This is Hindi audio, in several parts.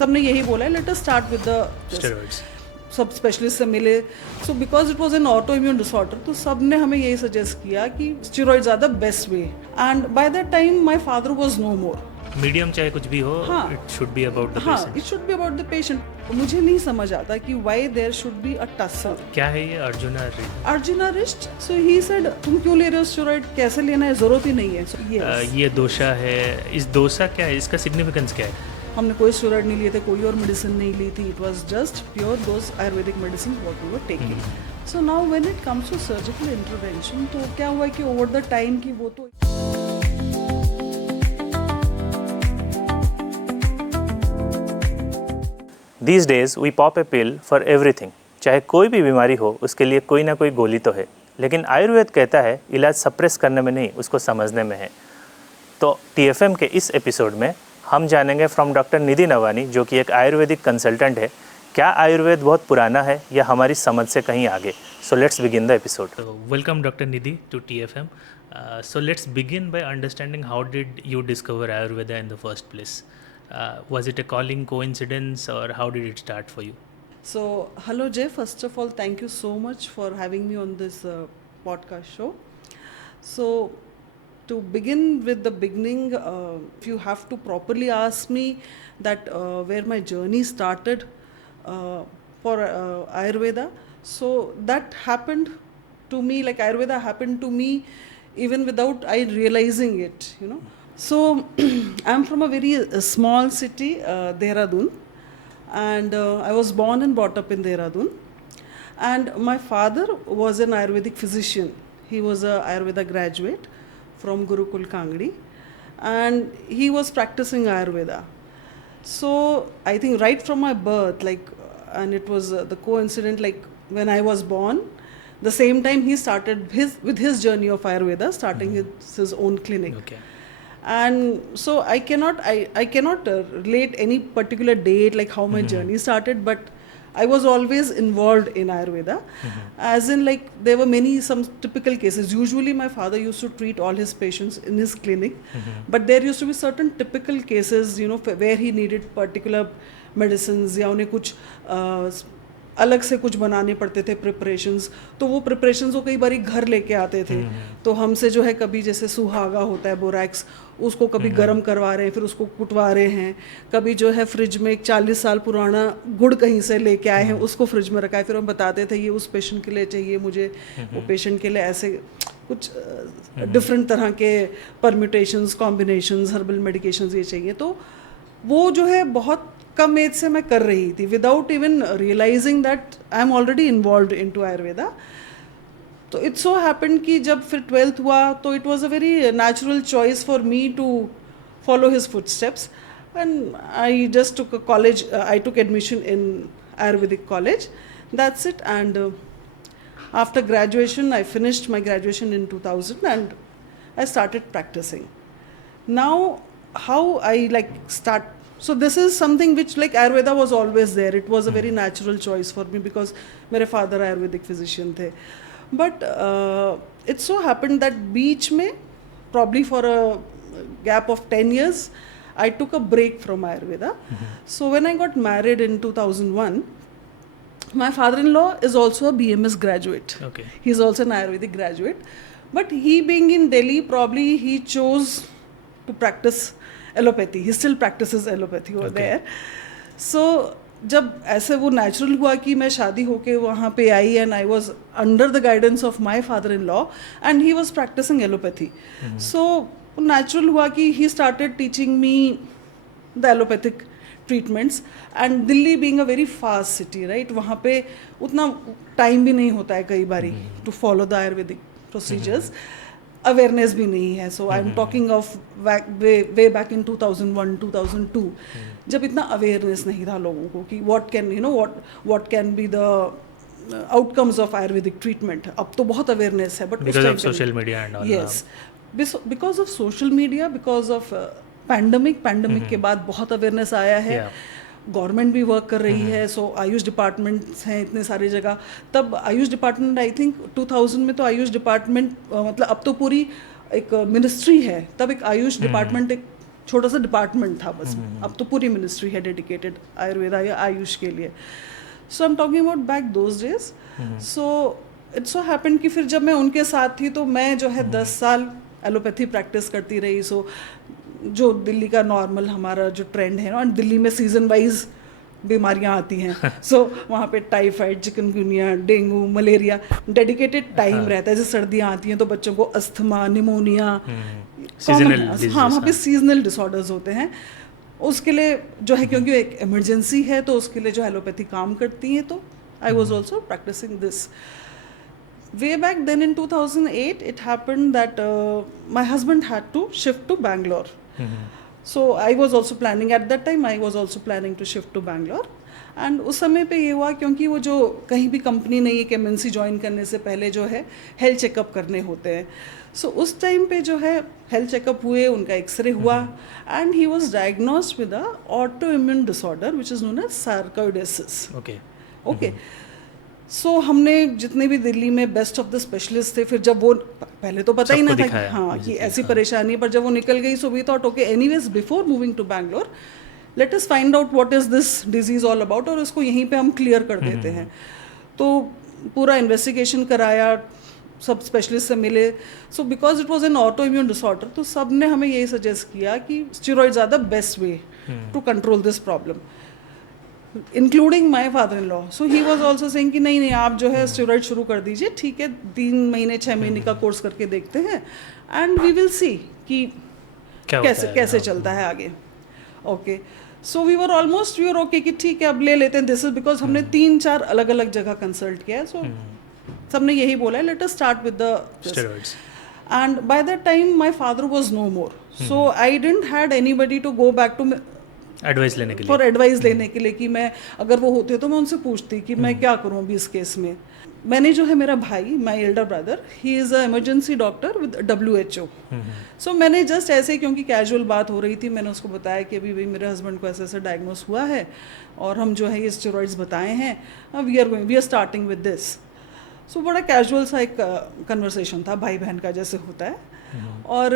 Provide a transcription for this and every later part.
सबने यही बोला है, let us start with the steroids. सब स्पेशलिस्ट से मिले. So because it was an auto immune disorder, तो सब ने हमें यही सजेस्ट किया कि steroids are the best way. And by that time my father was no more. Medium चाहे कुछ भी हो, हाँ. It should be about the हाँ, patient. It should be about the patient. मुझे नहीं समझ आता कि why there should be a tussle. क्या है ये arjuna wrist. So he said तुम क्यों ले रहे हो स्टेरॉइड, कैसे लेना है, जरूरत ही नहीं है. So, yes. ये दोषा है. इस दोषा क्या है, इसका सिग्निफिकेंस क्या है? हमने कोई स्टेरॉइड नहीं लिए थे, कोई और मेडिसिन नहीं ली थी. It was just pure those ayurvedic medicine what we were taking. So now when it comes to surgical intervention, तो क्या हुआ कि ओवर द टाइम की वो तो These days we pop a pill for everything. चाहे कोई भी बीमारी हो, उसके लिए कोई ना कोई गोली तो है. लेकिन आयुर्वेद कहता है इलाज सप्रेस करने में नहीं, उसको समझने में है. तो TFM के इस एपिसोड में हम जानेंगे फ्रॉम डॉक्टर निधि नवानी, जो कि एक आयुर्वेदिक कंसल्टेंट है, क्या आयुर्वेद बहुत पुराना है या हमारी समझ से कहीं आगे. So let's begin the episode. Welcome doctor Nidhi to TFM. So let's begin by understanding how did you discover Ayurveda in the first place? Was it a calling coincidence or how did it start for you? So, hello Jay. First of all, thank you so much for having me on this podcast show. So, to begin with the beginning, if you have to properly ask me that where my journey started for Ayurveda, so that happened to me, like Ayurveda happened to me even without I realizing it, you know. So, I'm from a very small city, Dehradun. And I was born and brought up in Dehradun. And my father was an Ayurvedic physician. He was an Ayurveda graduate from Gurukul Kangdi. And he was practicing Ayurveda. So I think right from my birth, and it was the coincidence, like when I was born, the same time he started with his journey of Ayurveda, starting his own clinic. Okay. And so I cannot relate any particular date, like how my journey started, but I was always involved in Ayurveda. As in, like, there were some typical cases. Usually my father used to treat all his patients in his clinic, but there used to be certain typical cases, you know, where he needed particular medicines, या उन्हें कुछ अलग से कुछ बनाने पड़ते थे प्रिपरेशंस. तो वो प्रिपरेशंस वो कई बारी घर लेके आते थे. तो हमसे जो है कभी जैसे सुहागा होता है, बोरैक्स, उसको कभी गर्म करवा रहे हैं, फिर उसको कुटवा रहे हैं. कभी जो है फ्रिज में एक 40 साल पुराना गुड़ कहीं से लेके आए हैं, उसको फ्रिज में रखा है. फिर हम बताते थे ये उस पेशेंट के लिए चाहिए मुझे, वो पेशेंट के लिए ऐसे कुछ डिफरेंट तरह के परम्यूटेशंस, कॉम्बिनेशंस, हर्बल मेडिकेशंस ये चाहिए. तो वो जो है बहुत कम एज से मैं कर रही थी, without even realising that I am already involved into ayurveda. तो इट सो हैपेंड कि जब फिर 12th हुआ तो it was a very natural choice for me to follow his footsteps. And I just took a college, I took admission in ayurvedic college. That's it. And after graduation I finished my graduation in 2000 and I started practising. Now how I start. So this is something which like Ayurveda was always there. It was a very natural choice for me because मेरे father Ayurvedic physician थे. But it so happened that बीच में probably for a gap of 10 years I took a break from Ayurveda. So when I got married in 2001, my father-in-law is also a BMS graduate. Okay. He's also an Ayurvedic graduate. But he being in Delhi, probably he chose to practice allopathy. He still practices allopathy over there. So जब ऐसे वो नेचुरल हुआ कि मैं शादी होके वहाँ पे आई and I was under the guidance of my father in law and he was practising allopathy. So natural हुआ कि he started teaching me the allopathic treatments. And Delhi being a very fast city, right, वहाँ पे उतना टाइम भी नहीं होता है कई बारी to follow the Ayurvedic procedures. Awareness भी नहीं है. So I am talking of way back in 2001 2002 जब इतना अवेयरनेस नहीं था लोगों को कि what can you know what can be the outcomes of Ayurvedic treatment. अब तो बहुत अवेयरनेस है, but because of social media and all. Yes, because of social media, because of pandemic के बाद बहुत अवेयरनेस आया है. गवर्नमेंट भी वर्क कर रही है. सो आयुष डिपार्टमेंट्स हैं इतने सारी जगह. तब आयुष डिपार्टमेंट आई थिंक 2000 में तो आयुष डिपार्टमेंट मतलब अब तो पूरी एक मिनिस्ट्री है. तब एक आयुष डिपार्टमेंट एक छोटा सा डिपार्टमेंट था बस, अब तो पूरी मिनिस्ट्री है डेडिकेटेड आयुर्वेदा या आयुष के लिए. So I am talking about back those days. So it's so happened कि फिर जब मैं उनके साथ थी तो मैं जो है 10 साल एलोपैथी प्रैक्टिस करती रही. सो जो दिल्ली का नॉर्मल हमारा जो ट्रेंड है ना, और दिल्ली में सीजन वाइज बीमारियां आती हैं. सो वहाँ पे typhoid, chikungunya, dengue, malaria, dedicated time रहता है. जैसे सर्दियाँ आती हैं तो बच्चों को अस्थमा, निमोनिया, हाँ वहाँ पे सीजनल डिसऑर्डर्स होते हैं. उसके लिए जो है क्योंकि एक इमरजेंसी है तो उसके लिए जो एलोपैथी काम करती है. तो I was also practising this. Way back then in 2008, it happened that my husband had to shift to Bangalore. So I was also planning at that time. I was also planning to shift to Bangalore. And उस समय पे ये हुआ क्योंकि वो जो कहीं भी कंपनी ने एक MNC ज्वाइन करने से पहले जो है हेल्थ चेकअप करने होते हैं. सो उस टाइम पे जो है हेल्थ चेकअप हुए, उनका एक्सरे हुआ and he was diagnosed with a auto immune disorder which is known as sarcoidosis. Okay. So हमने जितने भी दिल्ली में बेस्ट ऑफ द स्पेशलिस्ट थे, फिर जब वो पहले तो पता ही ना था कि हाँ कि ऐसी परेशानी है, पर जब वो निकल गई so we thought okay anyways before moving to Bangalore let us find out what is this disease all about, और इसको यहीं पे हम क्लियर कर देते हैं. तो पूरा इन्वेस्टिगेशन कराया, सब स्पेशलिस्ट से मिले. So because it was an auto immune disorder तो सब ने हमें यही सजेस्ट किया कि steroids are the best way to control this problem, including my father in law. So he was also saying कि नहीं आप जो है स्टेरॉइड शुरू कर दीजिए, ठीक है 3 महीने 6 महीने का कोर्स करके देखते हैं एंड वी विल सी कि कैसे चलता है आगे. Okay. So we were okay कि ठीक है अब ले लेते हैं. दिस इज बिकॉज हमने 3-4 अलग अलग जगह कंसल्ट किया है. सो सबने यही बोला है let us start with the steroids. And by that time my father was no more, so I didn't had anybody to go back to advice लेने के लिए, फॉर एडवाइस लेने के लिए कि मैं अगर वो होते तो मैं उनसे पूछती कि मैं क्या करूँ अभी इस केस में. मैंने जो है मेरा भाई, my Elder brother, he is a emergency doctor with WHO. सो मैंने जस्ट ऐसे क्योंकि कैजुअल बात हो रही थी, मैंने उसको बताया कि अभी भाई मेरे हस्बैंड को ऐसे ऐसे डायग्नोस हुआ है और हम जो है ये स्टेरॉइड्स बताए हैं, we are starting with this. So बड़ा कैजुअल सा एक कन्वर्सेशन था भाई बहन का जैसे होता है. और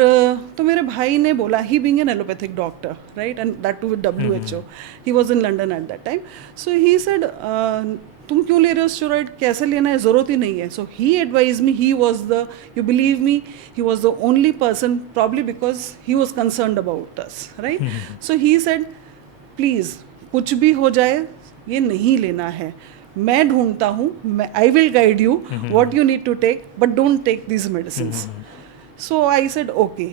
तो मेरे भाई ने बोला, he being an allopathic doctor right and that too with WHO, he was in London at that time. So he said तुम क्यों ले रहे हो स्टेरॉइड, कैसे लेना है, ज़रूरत ही नहीं है. So he advise me, he was the, you believe me, he was the only person probably because he was concerned about us right. So he said please कुछ भी हो जाए ये नहीं लेना है, मैं ढूंढता हूँ, I will guide you what you need to take but don't take these medicines. So I said okay.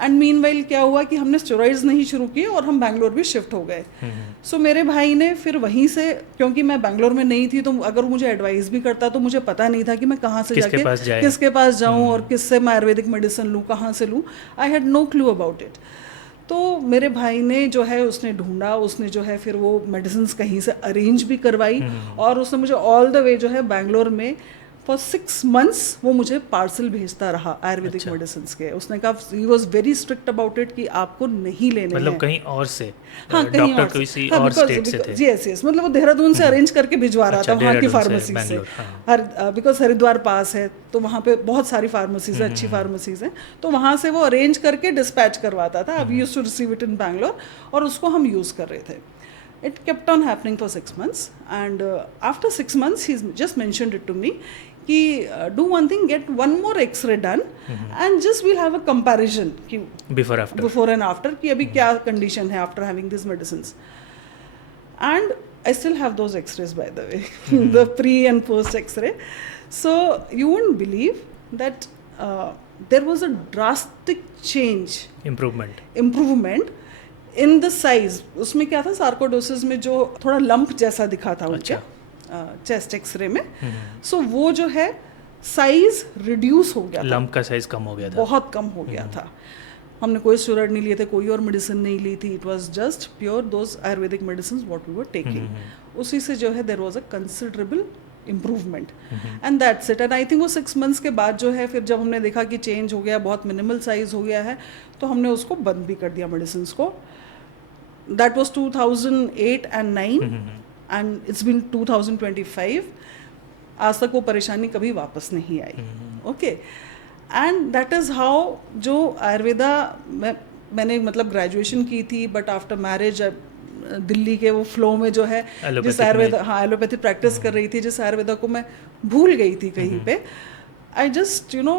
And meanwhile क्या हुआ कि हमने स्टेरॉइड्स नहीं शुरू किए और हम बैंगलोर भी शिफ्ट हो गए. सो मेरे भाई ने फिर वहीं से, क्योंकि मैं बैंगलोर में नहीं थी तो अगर मुझे एडवाइस भी करता तो मुझे पता नहीं था कि मैं कहाँ से जाके किसके पास जाऊँ और किससे मैं आयुर्वेदिक मेडिसिन लूँ, कहाँ से लूँ. I had no clue about it. तो मेरे भाई ने जो है उसने ढूंढा, उसने जो है फिर वो मेडिसिन्स कहीं से अरेंज भी करवाई और उसने मुझे ऑल द वे जो है बैंगलोर में फॉर 6 months वो मुझे पार्सल भेजता रहा आयुर्वेदिक मेडिसिन्स के. उसने कहा, he was very strict about it कि आपको नहीं लेने मतलब हैं. कहीं और से, हाँ कहीं और किसी और स्टेट से थे. यस मतलब वो देहरादून से अरेंज करके भिजवा रहा था वहाँ की फार्मेसी से, बिकॉज हरिद्वार पास है तो वहाँ पे बहुत सारी फार्मेसीज हैं, अच्छी फार्मेसीज हैं, तो वहाँ से वो अरेंज करके डिस्पैच करवाता था. We used to receive it in Bangalore और उसको हम यूज़ कर रहे थे. It kept on happening for 6 months and after 6 months he's just mentioned it to me कि do one thing, get one more X-ray done and just we'll have a comparison कि before and after कि अभी क्या condition है after having these medicines. And I still have those X-rays by the way, the pre and post X-ray. So you wouldn't believe that there was a drastic change, improvement in the size. उसमें क्या था, सार्कोइडोसिस में जो थोड़ा लंप जैसा दिखा था उनके चेस्ट एक्सरे में, सो वो जो है साइज रिड्यूस हो गया, लंप का साइज कम हो गया था, बहुत कम हो गया था. हमने कोई स्टेरॉइड नहीं लिए थे, कोई और मेडिसिन नहीं ली थी, it was just pure those ayurvedic medicine what we were taking. उसी से जो है there was a considerable improvement and that's it. And I think वो 6 months के बाद जो है फिर जब हमने देखा कि चेंज हो गया, बहुत मिनिमल साइज हो गया है, तो हमने उसको बंद भी कर दिया मेडिसिन को. That was 2008 and 9 and it's been 2025. आज तक वो परेशानी कभी वापस नहीं आई. Okay. And that is how जो आयुर्वेदा में मैंने मतलब ग्रेजुएशन की थी, बट आफ्टर मैरिज दिल्ली के वो फ्लो में जो है जिस आयुर्वेदा, हाँ एलोपैथी प्रैक्टिस कर रही थी, जिस आयुर्वेदा को मैं भूल गई थी कहीं पे, आई जस्ट यू नो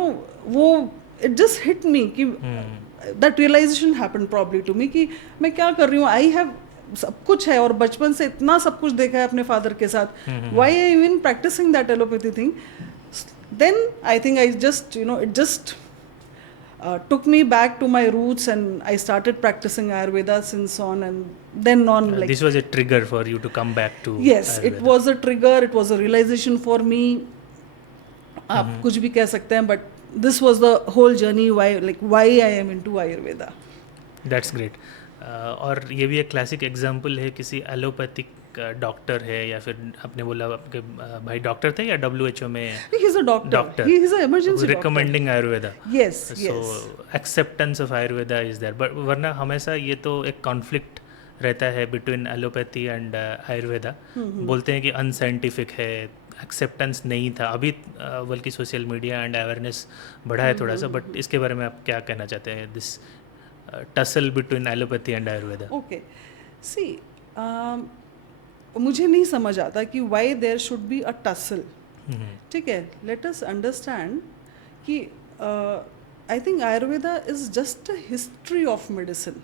वो इट जस्ट हिट मी कि that realisation happen probably to me कि मैं क्या कर रही हूँ, आई हैव सब कुछ है और बचपन से इतना सब कुछ देखा है अपने फादर के साथ, why I even practising that allopathy thing. Then I think I just it just took me back to my roots, and I started practicing Ayurveda since on, and then on like this was a trigger for you to come back to yes Ayurveda. It was a trigger, it was a realization for me. आप कुछ भी कह सकते हैं, but this was the whole journey why I am into Ayurveda. That's great. और ये भी एक क्लासिक एग्जाम्पल है किसी एलोपैथिक डॉक्टर है, या फिर आपने बोला आपके भाई डॉक्टर थे या WHO में He is a doctor. He is an emergency doctor. Recommending Ayurveda. Yes. So acceptance of Ayurveda is there. But वरना हमेशा ये तो एक कॉन्फ्लिक्ट रहता है बिटवीन एलोपैथी एंड आयुर्वेदा. बोलते हैं कि अनसाइंटिफिक है, एक्सेप्टेंस नहीं था. अभी बल्कि सोशल मीडिया एंड अवेयरनेस बढ़ा है थोड़ा सा, बट इसके बारे में आप क्या कहना चाहते हैं, this tussle between allopathy and Ayurveda? Okay, see मुझे नहीं समझ आता कि why there should be a tussle. ठीक है, लेट अस अंडरस्टैंड कि I think Ayurveda is just a history of medicine.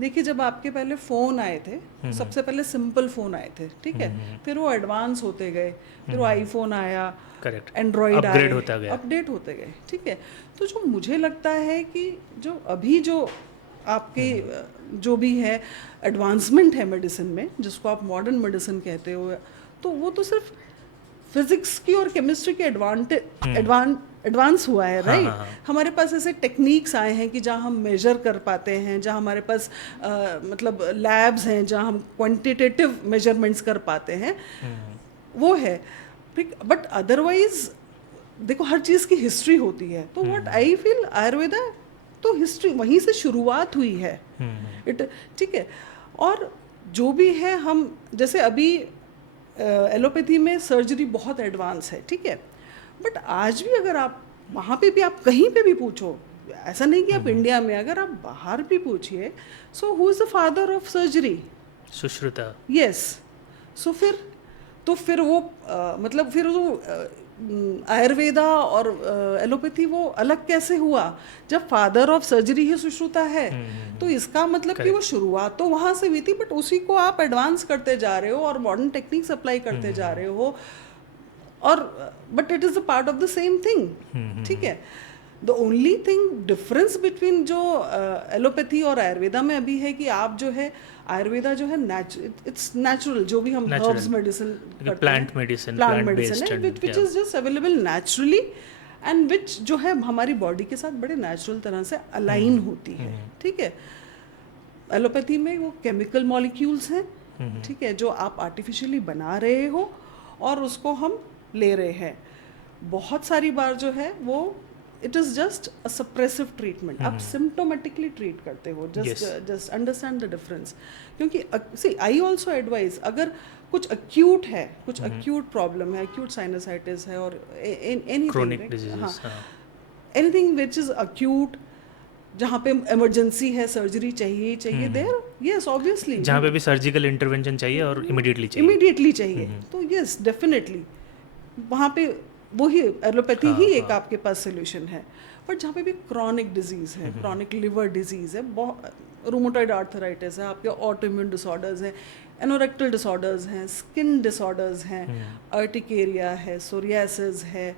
देखिए, जब आपके पहले फ़ोन आए थे, सबसे पहले सिंपल फ़ोन आए थे, ठीक है, फिर वो एडवांस होते गए, फिर वो आईफोन आया, करेक्ट, एंड्रॉइड आए, अपडेट होते गए, ठीक है. तो जो मुझे लगता है कि जो अभी जो आपके जो भी है एडवांसमेंट है मेडिसिन में, जिसको आप मॉडर्न मेडिसिन कहते हो, तो वो तो सिर्फ फिजिक्स की और केमिस्ट्री के एडवांस हुआ है, राइट. हमारे पास ऐसे टेक्निक्स आए हैं कि जहाँ हम मेजर कर पाते हैं, जहाँ हमारे पास मतलब लैब्स हैं जहाँ हम क्वांटिटेटिव मेजरमेंट्स कर पाते हैं, वो है. ठीक, बट अदरवाइज देखो हर चीज़ की हिस्ट्री होती है. तो व्हाट आई फील, आयुर्वेदा तो हिस्ट्री वहीं से शुरुआत हुई है. ठीक है. और जो भी है, हम जैसे अभी एलोपैथी में सर्जरी बहुत एडवांस है, ठीक है, बट आज भी अगर आप वहाँ पे भी, आप कहीं पे भी पूछो, ऐसा नहीं कि आप इंडिया में, अगर आप बाहर भी पूछिए, so who is the father of surgery? Sushruta. Yes. So फिर वो मतलब फिर वो आयुर्वेदा और एलोपैथी वो अलग कैसे हुआ? जब फादर ऑफ सर्जरी ही सुश्रुता है, तो इसका मतलब कि वो शुरुआत तो वहाँ से हुई थी, बट उसी को आप एडवांस करते जा रहे हो और मॉडर्न टेक्निक्स अप्लाई करते जा रहे हो, और but it is a part of the same thing. ठीक है. The only thing difference between जो एलोपैथी और आयुर्वेदा में अभी है कि आप जो है आयुर्वेदा जो है इट्स नेचुरल, जो भी हम हर्ब्स मेडिसिन, प्लांट मेडिसिन है, which is just available naturally, and which जो है हमारी बॉडी के साथ बड़े नेचुरल तरह से अलाइन होती है. ठीक है. एलोपैथी में वो केमिकल मॉलिक्यूल्स हैं, ठीक है, जो आप आर्टिफिशियली बना रहे हो और उसको हम ले रहे हैं. बहुत सारी बार जो है वो it is just a suppressive treatment. आप सिम्टोमेटिकली ट्रीट करते हो. Just understand the difference. क्योंकि सी आई ऑल्सो एडवाइज, अगर कुछ अक्यूट है, कुछ अक्यूट प्रॉब्लम है, अक्यूट साइनसाइटिस है, और एनीथिंग विच इज़ अक्यूट, जहाँ पे इमरजेंसी है, सर्जरी चाहिए देयर, यस ऑब्वियसली, जहाँ पे भी सर्जिकल इंटरवेंशन चाहिए और इमीडिएटली चाहिए, तो यस डेफिनेटली वहाँ पे वही एलोपैथी ही एक आपके पास सोल्यूशन है. बट जहाँ पे भी क्रॉनिक डिजीज़ है, क्रॉनिक लिवर डिजीज़ है, रूमेटॉइड आर्थराइटिस है, आपके ऑटोइम्यून डिसऑर्डर्स हैं, एनोरेक्टल डिसऑर्डर्स हैं, स्किन डिसऑर्डर्स हैं, अर्टिकेरिया है, सोरियासिस है,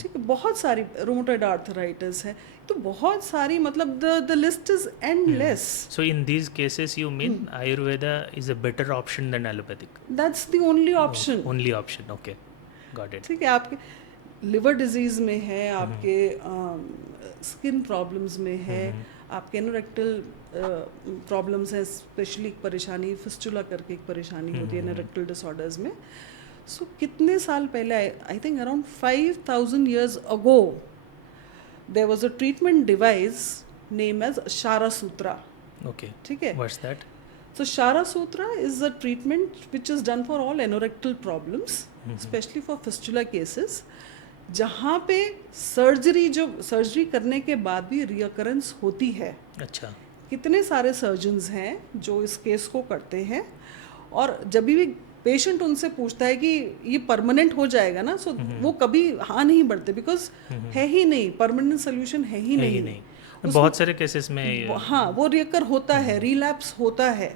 ठीक है, बहुत सारी, रूमेटॉइड आर्थराइटिस है, तो बहुत सारी, मतलब the list is endless. So in these cases you mean Ayurveda is a better option than allopathic? That's the only option. Only option, okay, got it. ठीक है. आपके लिवर डिजीज़ में है, आपके स्किन प्रॉब्लम्स में है, आपके एनोरेक्टल प्रॉब्लम्स हैं, स्पेशली एक परेशानी फिस्टुला करके एक परेशानी होती है एनोरेक्टल डिसऑर्डर्स में. सो कितने साल पहले, I think around 5000 years ago, there was a treatment device named as Shara Sutra. Okay. ठीक है. What's that? So Shara Sutra is a treatment which is done for all anorectal problems, especially for fistula cases, जहाँ पे सर्जरी करने के बाद भी रियकरेंस होती है. अच्छा. कितने सारे सर्जन्स हैं जो इस केस को करते हैं, और जब भी पेशेंट उनसे पूछता है कि ये परमानेंट हो जाएगा ना, सो वो कभी हाँ नहीं बढ़ते, बिकॉज है ही नहीं, परमानेंट सोल्यूशन है ही नहीं। बहुत सारे केसेस में हाँ, वो रिकर होता है, रिलैप्स होता है,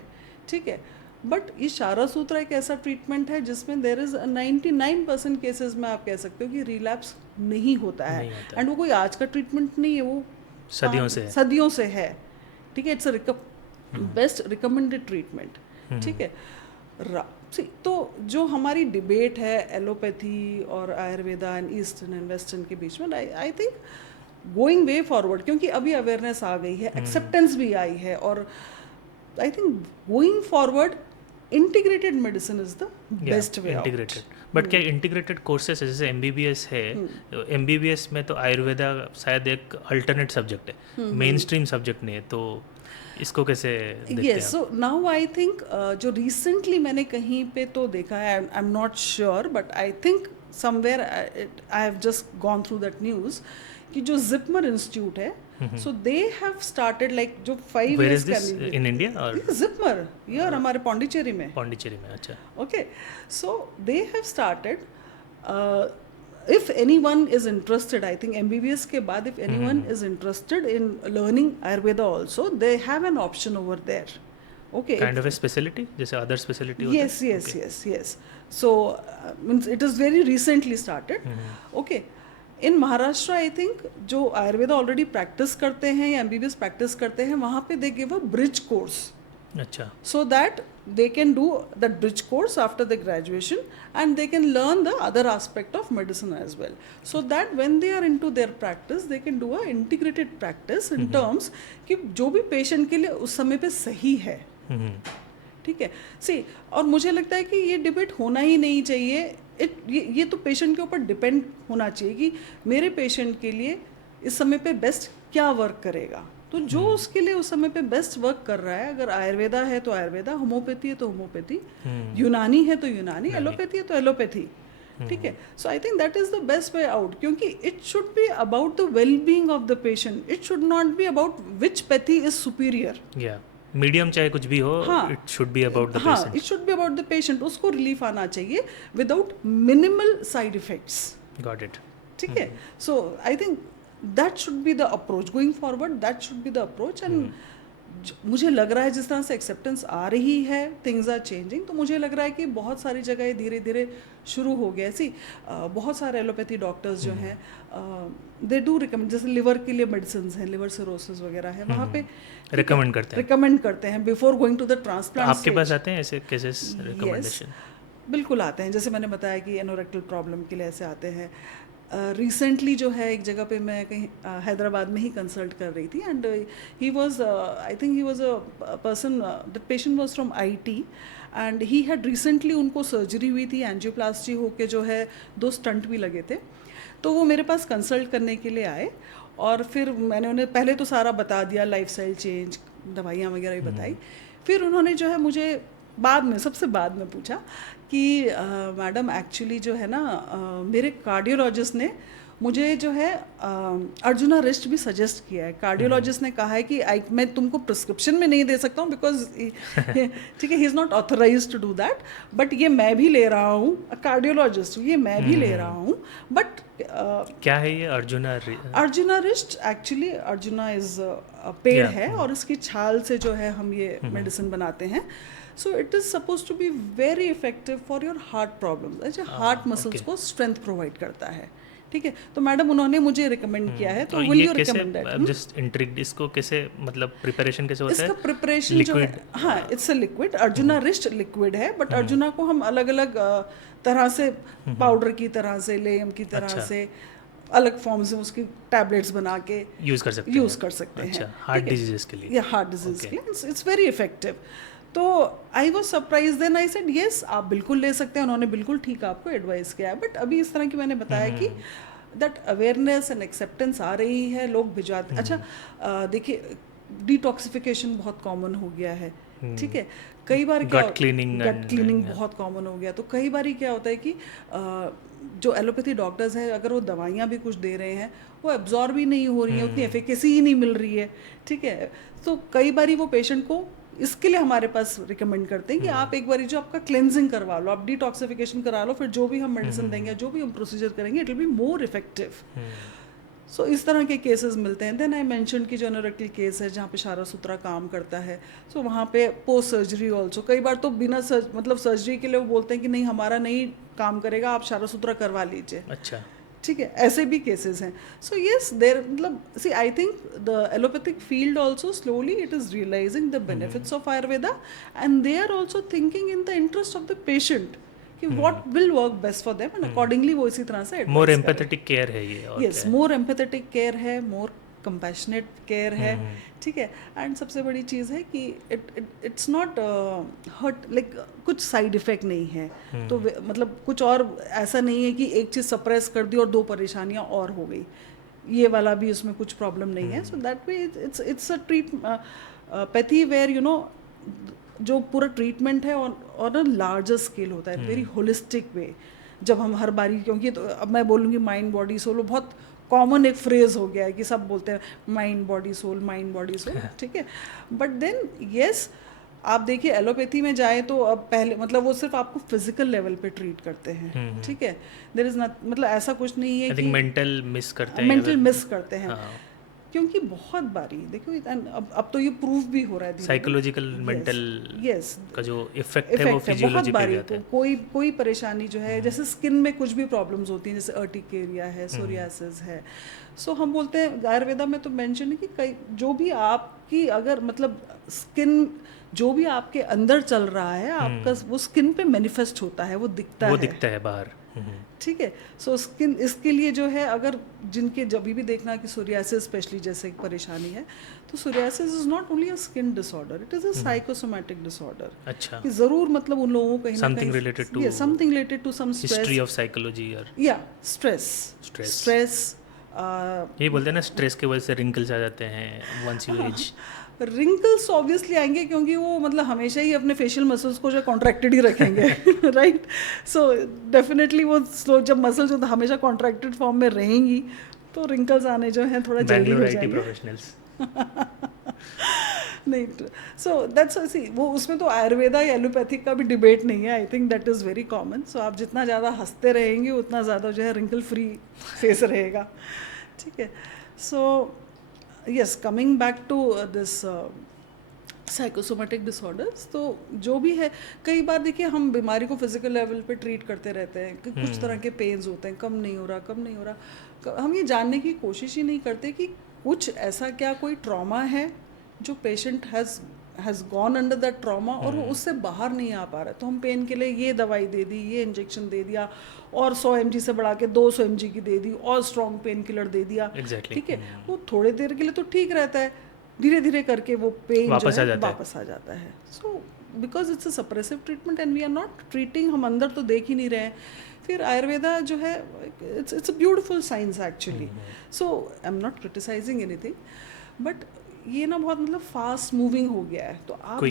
ठीक है। बट ये क्षारा सूत्र एक ऐसा ट्रीटमेंट है जिसमें देर इज 99% केसेस में आप कह सकते हो कि रिलैप्स नहीं होता है, एंड वो कोई आज का ट्रीटमेंट नहीं है, वो सदियों से है, ठीक है। It's a best recommended treatment, ठीक है। तो जो हमारी डिबेट है एलोपैथी और Ayurveda and eastern and western के बीच में, I think going way forward, क्योंकि अभी अवेयरनेस आ गई है, एक्सेप्टेंस भी आई है, और I think going forward integrated medicine is the best way out. But क्या इंटीग्रेटेड कोर्सेज है, जैसे MBBS है, MBBS में तो आयुर्वेदा शायद एक अल्टरनेट सब्जेक्ट है, मेन स्ट्रीम सब्जेक्ट नहीं है, तो इसको कैसे देखते हैं? सो नाउ आई थिंक जो रिसेंटली मैंने कहीं पे तो देखा है, आई am not sure, but I think somewhere I have just gone through that news कि जो जिपमर इंस्टीट्यूट है, so they have started like जो 5 years इन इंडिया, और जिपमर यार हमारे पौंडीचेरी में, अच्छा, okay. So they have started, if anyone is interested, I think MBBS के बाद if anyone is interested in learning Ayurveda also, they have an option over there, okay, kind of a specialty जैसे other specialty होता है? yes. So means it is very recently started, okay. In Maharashtra I think जो आयुर्वेदा ऑलरेडी प्रैक्टिस करते हैं या MBBS प्रैक्टिस करते हैं, वहाँ पे they give a bridge course, अच्छा, so that they can do that bridge course after the graduation, and they can learn the other aspect of medicine as well, so that when they are into their practice they can do a integrated practice in terms कि जो भी पेशेंट के लिए उस समय पे सही है, ठीक है। सी, और मुझे लगता है कि ये डिबेट होना ही नहीं चाहिए, ये तो पेशेंट के ऊपर डिपेंड होना चाहिए कि मेरे पेशेंट के लिए इस समय पे बेस्ट क्या वर्क करेगा, तो जो उसके लिए उस समय पे बेस्ट वर्क कर रहा है, अगर आयुर्वेदा है तो आयुर्वेदा, होम्योपैथी है तो होम्योपैथी, यूनानी है तो यूनानी, एलोपैथी है तो एलोपैथी, ठीक है। So I think that is the best way out, क्योंकि it should be about the well being of the patient, it should not be about which pathy is superior, medium चाहे कुछ भी हो, it should be about the patient, it should be about the patient, उसको रिलीफ आना चाहिए without minimal side effects, got it, ठीक है। So I think that should be the approach going forward, that should be the approach, and मुझे लग रहा है जिस तरह से एक्सेप्टेंस आ रही है, थिंग्स आर चेंजिंग, तो मुझे लग रहा है कि बहुत सारी जगह धीरे धीरे शुरू हो गया। ऐसी बहुत सारे एलोपैथी डॉक्टर्स जो हैं दे डू रिकमेंड, जैसे लिवर के लिए मेडिसिन हैं, लिवर सिरोसिस वगैरह है, वहाँ पे रिकमेंड करते हैं before going to the transplant. आपके पास आते हैं ऐसे केसेस रिकमेंडेशन? बिल्कुल आते हैं, जैसे मैंने बताया कि एनोरेक्टल प्रॉब्लम के लिए ऐसे आते हैं। रिसेंटली जो है एक जगह पे मैं कहीं हैदराबाद में ही कंसल्ट कर रही थी, and he was, I think he was a person, the patient was from IT, and he had recently, उनको सर्जरी हुई थी, एंजियोप्लास्टी होके जो है 2 स्टंट भी लगे थे, तो वो मेरे पास कंसल्ट करने के लिए आए, और फिर मैंने उन्हें पहले तो सारा बता दिया, लाइफस्टाइल चेंज, दवाइयाँ वगैरह भी बताई। फिर उन्होंने जो है मुझे सबसे बाद में पूछा कि मैडम एक्चुअली जो है ना, मेरे कार्डियोलॉजिस्ट ने मुझे जो है अर्जुना रेस्ट भी सजेस्ट किया है। कार्डियोलॉजिस्ट ने कहा है कि मैं तुमको प्रिस्क्रिप्शन में नहीं दे सकता हूँ, बिकॉज ठीक है, he is not authorised to do that, but ये मैं भी ले रहा हूँ, कार्डियोलॉजिस्ट ये मैं भी ले रहा हूँ। बट क्या है ये arjuna rest? Actually arjuna is पेड़ है, और इसकी छाल से जो है हम ये मेडिसिन बनाते हैं। So it is suppose to be very effective for your heart problem, अच्छा हार्ट मसल्स को स्ट्रेंथ प्रोवाइड करता है, ठीक है। तो मैडम उन्होंने मुझे रिकमेंड किया है, तो will you recommend that? Just intrigued, इसको कैसे, मतलब प्रिपरेशन कैसे होता है इसका? प्रिपरेशन जो है, हाँ, it's a liquid, arjuna wrist liquid है, बट अर्जुना को हम अलग अलग तरह से, पाउडर की तरह से, लेयम की तरह से, अलग फॉर्म से उसकी टैबलेट्स बना के यूज़ कर सकते हैं हार्ट डिजीज के लिए, हार्ट डिजीज के लिए इट्स वेरी इफेक्टिव। तो I was surprise, then I said yes, आप बिल्कुल ले सकते हैं, उन्होंने बिल्कुल ठीक आपको एडवाइस किया है। बट अभी इस तरह की मैंने बताया कि दैट अवेयरनेस एंड एक्सेप्टेंस आ रही है, लोग भिजवाते। अच्छा देखिए, डिटॉक्सिफिकेशन बहुत कॉमन हो गया है, ठीक है। कई बार क्या, गट क्लीनिंग बहुत कॉमन हो गया, तो कई बार क्या होता है कि जो एलोपैथी डॉक्टर्स हैं अगर वो दवाइयाँ भी कुछ दे रहे हैं वो एब्जॉर्ब ही नहीं हो रही हैं, उतनी एफिकेसी ही नहीं मिल रही है, ठीक है। तो कई बारी वो पेशेंट को इसके लिए हमारे पास रिकमेंड करते हैं कि आप एक बारी जो आपका क्लेंजिंग करवा लो, आप डिटॉक्सिफिकेशन करा लो, फिर जो भी हम मेडिसिन देंगे, जो भी हम प्रोसीजर करेंगे, it will be more effective. So इस तरह के केसेस मिलते हैं। देन आई मेंशन कि जो एनोरेक्टल केस है जहाँ पे क्षारा सूत्रा काम करता है, सो वहाँ पे पोस्ट सर्जरी ऑल्सो कई बार तो बिना मतलब सर्जरी के लिए वो बोलते हैं कि नहीं हमारा नहीं काम करेगा, आप क्षारा सूत्रा करवा लीजिए। अच्छा, ठीक है, ऐसे भी केसेस हैं। सो येस देर मतलब see I think the allopathic field also slowly it is realising the benefits of Ayurveda and they are also thinking in the interest of the patient कि what will work best for them and accordingly वो इसी तरह से मोर एम्पैथेटिक केयर है ये। और यस, मोर एम्पैथेटिक केयर है, मोर कंपैशनेट केयर है, ठीक है। एंड सबसे बड़ी चीज़ है कि इट्स नॉट हर्ट, लाइक कुछ साइड इफेक्ट नहीं है। तो मतलब कुछ और ऐसा नहीं है कि एक चीज़ सप्रेस कर दी और दो परेशानियां और हो गई, ये वाला भी उसमें कुछ प्रॉब्लम नहीं है। So that way it's a pathy where you know जो पूरा ट्रीटमेंट है और अ लार्जर स्केल होता है, वेरी होलिस्टिक वे। जब हम हर बारी, क्योंकि तो अब मैं बोलूँगी माइंड बॉडी सोल, वो बहुत कॉमन एक फ्रेज हो गया है कि सब बोलते हैं mind body soul, mind body soul, ठीक है। बट देन यस, आप देखिए एलोपैथी में जाए तो अब पहले मतलब वो सिर्फ आपको फिजिकल लेवल पे ट्रीट करते हैं, ठीक है। देयर इज नॉट मतलब ऐसा कुछ नहीं है कि मेंटल मिस करते हैं, मेंटल मिस करते हैं। क्योंकि बहुत बारी देखो अब तो ये प्रूफ भी हो रहा है, साइकोलॉजिकल मेंटल यस का जो इफेक्ट है वो फिजियोलॉजी पे जाता है। कोई परेशानी जो है, जैसे स्किन में कुछ भी प्रॉब्लम्स होती हैं, जैसे अर्टिकेरिया है, सोरियासिस है, सो हम बोलते हैं आयुर्वेदा में तो मेंशन है कि कई जो भी आपकी अगर मतलब स्किन जो भी आपके अंदर चल रहा है आपका वो स्किन पे मैनिफेस्ट होता है, वो दिखता है बाहर, ठीक है। सो स्किन इसके लिए जो है अगर जिनके जब भी देखना कि सोरियासिस स्पेशली जैसे एक परेशानी है, तो psoriasis is not only a skin disorder, it is a psychosomatic disorder. अच्छा, कि जरूर मतलब उन लोगों को कहीं something related to some history of psychology और या स्ट्रेस ये बोलते हैं ना, स्ट्रेस की वजह से रिंकल्स आ जाते हैं once you age. Wrinkles obviously आएंगे क्योंकि वो मतलब हमेशा ही अपने फेशियल मसल्स को जो कॉन्ट्रैक्टेड ही रखेंगे राइट। सो डेफिनेटली वो स्लो जब मसल्स जो हमेशा कॉन्ट्रैक्टेड फॉर्म में रहेंगी तो रिंकल्स आने जो हैं थोड़ा जल्दी हो जाएंगे। प्रोफेशनल्स नहीं, सो दैट्स सी वो उसमें तो आयुर्वेदा या एलोपैथिक का भी डिबेट नहीं है। I think that is very common. So आप जितना ज़्यादा हंसते रहेंगे उतना ज़्यादा जो है रिंकल फ्री फेस रहेगा, ठीक है। So yes, coming back to this psychosomatic disorders, तो जो भी है कई बार देखिए हम बीमारी को फिजिकल लेवल पे ट्रीट करते रहते हैं कि कुछ तरह के पेन्स होते हैं, कम नहीं हो रहा, हम ये जानने की कोशिश ही नहीं करते कि कुछ ऐसा क्या कोई ट्रॉमा है जो patient has gone under that trauma और वो उससे बाहर नहीं आ पा रहा है। तो हम पेन के लिए ये दवाई दे दी, ये इंजेक्शन दे दिया और 100 mg से बढ़ा के 200 mg की दे दी और स्ट्रॉन्ग पेन किलर दे दिया, ठीक है। वो थोड़ी देर के लिए तो ठीक रहता है, धीरे धीरे करके वो पेन वापस आ जाता है। So because it's a suppressive treatment and we are not treating, हम अंदर तो देख ही नहीं रहे हैं। फिर आयुर्वेदा जो है it's a beautiful science actually. So I am not criticising anything, but ये ना बहुत मतलब फास्ट मूविंग हो गया है। तो आप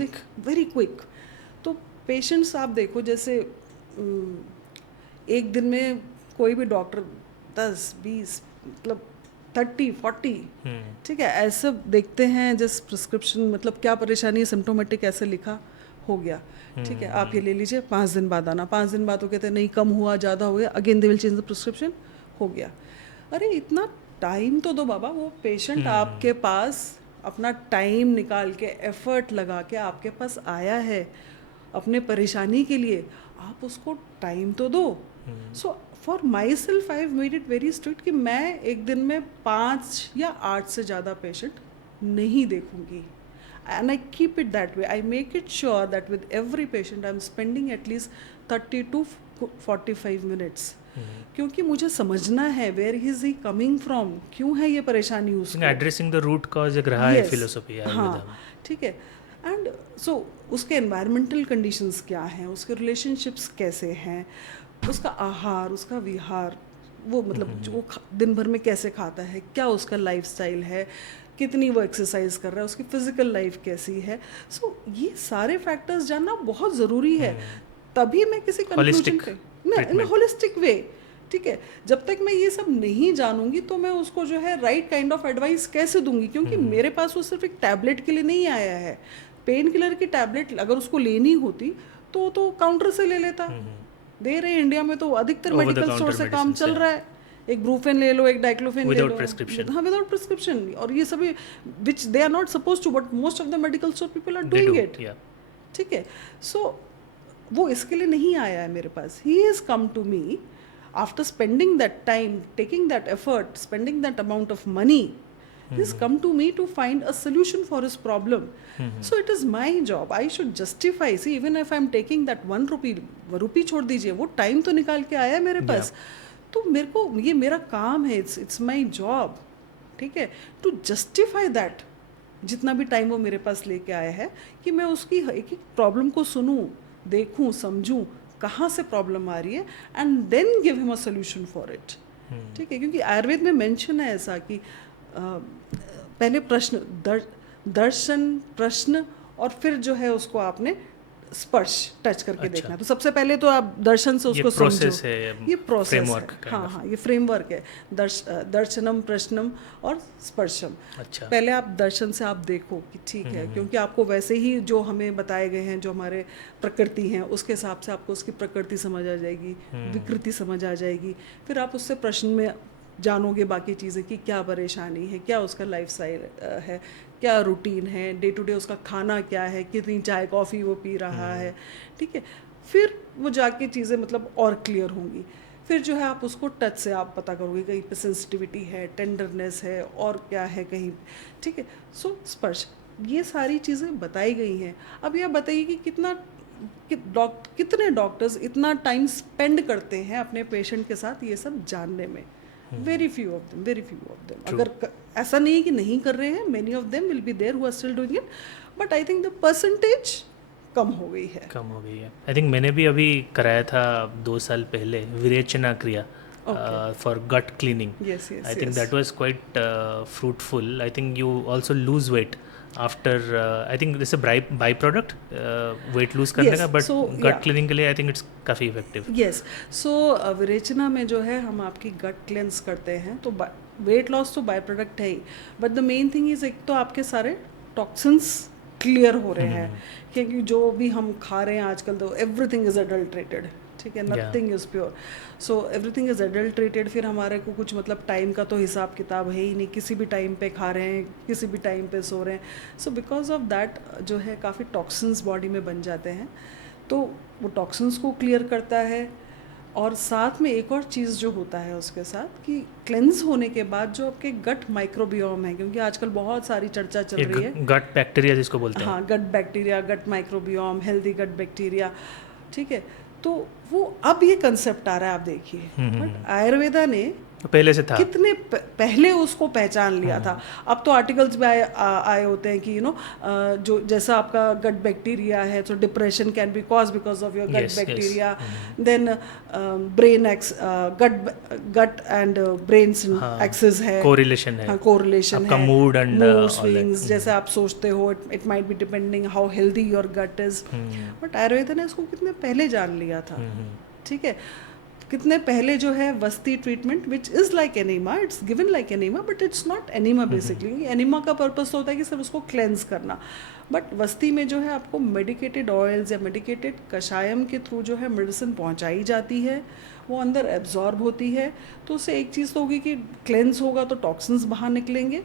वेरी क्विक, तो पेशेंट्स आप देखो जैसे एक दिन में कोई भी डॉक्टर 10-20 मतलब 30-40 ठीक है ऐसे देखते हैं, जस्ट प्रिस्क्रिप्शन मतलब क्या परेशानी है, सिम्टोमेटिक ऐसे लिखा हो गया, ठीक है, आप ये ले लीजिए, 5 दिन बाद आना। 5 दिन बाद वो कहते हैं नहीं कम हुआ, ज़्यादा हो गया, again they will change the prescription, हो गया। अरे इतना टाइम तो दो बाबा, वो पेशेंट आपके पास अपना टाइम निकाल के एफर्ट लगा के आपके पास आया है अपने परेशानी के लिए, आप उसको टाइम तो दो। So for my self I have made it very strict कि मैं एक दिन में 5 या 8 से ज़्यादा पेशेंट नहीं देखूंगी, and I keep it that way. I make it sure that with every patient I'm spending at least 30 to 45 minutes. क्योंकि मुझे समझना है where is he coming from, क्यों है ये परेशानी उसको। Addressing the root cause एक रहा है philosophy आयुर्वेदा में, ठीक है। एंड सो उसके एनवायरमेंटल कंडीशंस क्या हैं, उसके रिलेशनशिप्स कैसे हैं, उसका आहार, उसका विहार, वो मतलब जो दिन भर में कैसे खाता है, क्या उसका लाइफस्टाइल है, कितनी वो एक्सरसाइज कर रहा है, उसकी फिजिकल लाइफ कैसी है। सो ये सारे फैक्टर्स जानना बहुत ज़रूरी है, तभी मैं किसी कंक्लूजन पे इन होलिस्टिक वे ठीक है, जब तक मैं ये सब नहीं जानूंगी तो मैं उसको जो है राइट काइंड ऑफ एडवाइस कैसे दूंगी, क्योंकि मेरे पास वो सिर्फ एक टैबलेट के लिए नहीं आया है। पेन किलर की टैबलेट अगर उसको लेनी होती तो काउंटर से ले लेता। दे रहे हैं इंडिया में तो अधिकतर Over the medical counter store से काम medicines, चल yeah. रहा है। एक ब्रूफेन ले लो, एक डाइक्लोफेन ले लो, Without prescription. हाँ विदाउट प्रिस्क्रिप्शन, और ये सभी which they are not suppose to, but most of the medical store people are They doing do, it. yeah. ठीक है, सो वो इसके लिए नहीं आया है मेरे पास। He has come to me after spending that time, taking that effort, spending that amount of money, he's come to me to find a solution for his problem. So it is my job, I should justify. See, even if I'm taking that 1 rupee छोड़ दीजिए, वो टाइम तो निकाल के आया मेरे पास, तो मेरे को ये मेरा काम है, इट्स माई जॉब, ठीक है, टू जस्टिफाई दैट जितना भी टाइम वो मेरे पास लेके आया है, कि मैं उसकी एक एक प्रॉब्लम को सुनूं, देखूं, समझूं कहाँ से प्रॉब्लम आ रही है, and then give him a solution for it. ठीक है, क्योंकि आयुर्वेद में मेंशन है ऐसा कि पहले प्रश्न, दर्शन, प्रश्न, और फिर जो है उसको आपने स्पर्श टच करके अच्छा। देखना। तो सबसे पहले तो आप दर्शन से उसको समझो, प्रोसेस है, ये प्रोसेस है, framework kind हाँ of. हाँ, ये फ्रेमवर्क है। दर्शनम, प्रश्नम और स्पर्शम। अच्छा। पहले आप दर्शन से आप देखो कि ठीक है, क्योंकि आपको वैसे ही जो हमें बताए गए हैं, जो हमारे प्रकृति हैं, उसके हिसाब से आपको उसकी प्रकृति समझ आ जाएगी, विकृति समझ आ जाएगी। फिर आप उससे प्रश्न में जानोगे बाकी चीज़ें कि क्या परेशानी है, क्या उसका लाइफस्टाइल है, क्या रूटीन है, डे टू डे उसका खाना क्या है, कितनी चाय कॉफ़ी वो पी रहा है, ठीक है। फिर वो जाके चीज़ें मतलब और क्लियर होंगी। फिर जो है आप उसको टच से आप पता करोगे कहीं पे सेंसिटिविटी है, टेंडरनेस है, और क्या है कहीं, ठीक है। सो स्पर्श, ये सारी चीज़ें बताई गई हैं। अब यह बताइए कि कितने डॉक्टर्स इतना टाइम स्पेंड करते हैं अपने पेशेंट के साथ ये सब जानने में। Very few of them, very few of them. अगर ऐसा नहीं है कि नहीं कर रहे हैं, many of them will be there who are still doing it, but I think the percentage कम हो गई है। कम हो गई है। आई थिंक मैंने भी अभी कराया था 2 साल पहले virechana kriya for gut cleaning. Yes, yes, I think yes. That was quite fruitful. I think you also lose weight after, I think this by product weight lose करने Yes, का, but so, gut yeah. Cleaning के लिए आई थिंक इट्स काफ़ी इफेक्टिव। यस, सो विरेचना में जो है हम आपकी गट क्लेंस करते हैं, तो वेट लॉस तो बाय प्रोडक्ट है ही, but the main thing is एक तो आपके सारे टॉक्सिन्स क्लियर हो रहे हैं, क्योंकि जो भी हम खा रहे हैं आजकल तो एवरीथिंग इज़ अडल्ट्रेटेड, ठीक है, nothing is pure, so everything is adulterated. फिर हमारे को कुछ मतलब टाइम का तो हिसाब किताब है ही नहीं, किसी भी टाइम पे खा रहे हैं, किसी भी टाइम पे सो रहे हैं। सो बिकॉज ऑफ दैट जो है काफ़ी टॉक्सिन्स बॉडी में बन जाते हैं, तो वो टॉक्सिन्स को क्लियर करता है। और साथ में एक और चीज़ जो होता है उसके साथ कि क्लेंस होने के बाद जो आपके गट माइक्रोबियोम है, क्योंकि आजकल बहुत सारी चर्चा चल रही है, गट बैक्टीरिया जिसको बोलते हैं। हाँ, गट बैक्टीरिया, गट माइक्रोबियोम, हेल्दी गट बैक्टीरिया, ठीक है, तो वो अब ये कंसेप्ट आ रहा है, आप देखिए। बट आयुर्वेदा ने पहले से था, कितने पहले उसको पहचान लिया था। अब तो आर्टिकल्स भी आए होते हैं कि जो जैसा आपका गट बैक्टीरिया है, तो depression can be cause because of your gut bacteria, then brain gut and brain axis है, कोरिलेशन है, कोरिलेशन आपका है, मूड एंड स्विंग्स, जैसे आप सोचते हो, it might be depending how healthy your gut is. But Ayurveda ने इसको कितने पहले जान लिया था, ठीक है। कितने पहले जो है वस्ती treatment which is like enema, it's given like enema, but it's not enema basically. Enema का पर्पस तो होता है कि सिर्फ उसको क्लेंस करना, बट वस्ती में जो है आपको मेडिकेटेड ऑयल्स या मेडिकेटेड कषायम के थ्रू जो है मेडिसिन पहुंचाई जाती है, वो अंदर एब्जॉर्ब होती है। तो उससे एक चीज़ तो होगी कि क्लेंस होगा तो टॉक्सिन्स बाहर निकलेंगे,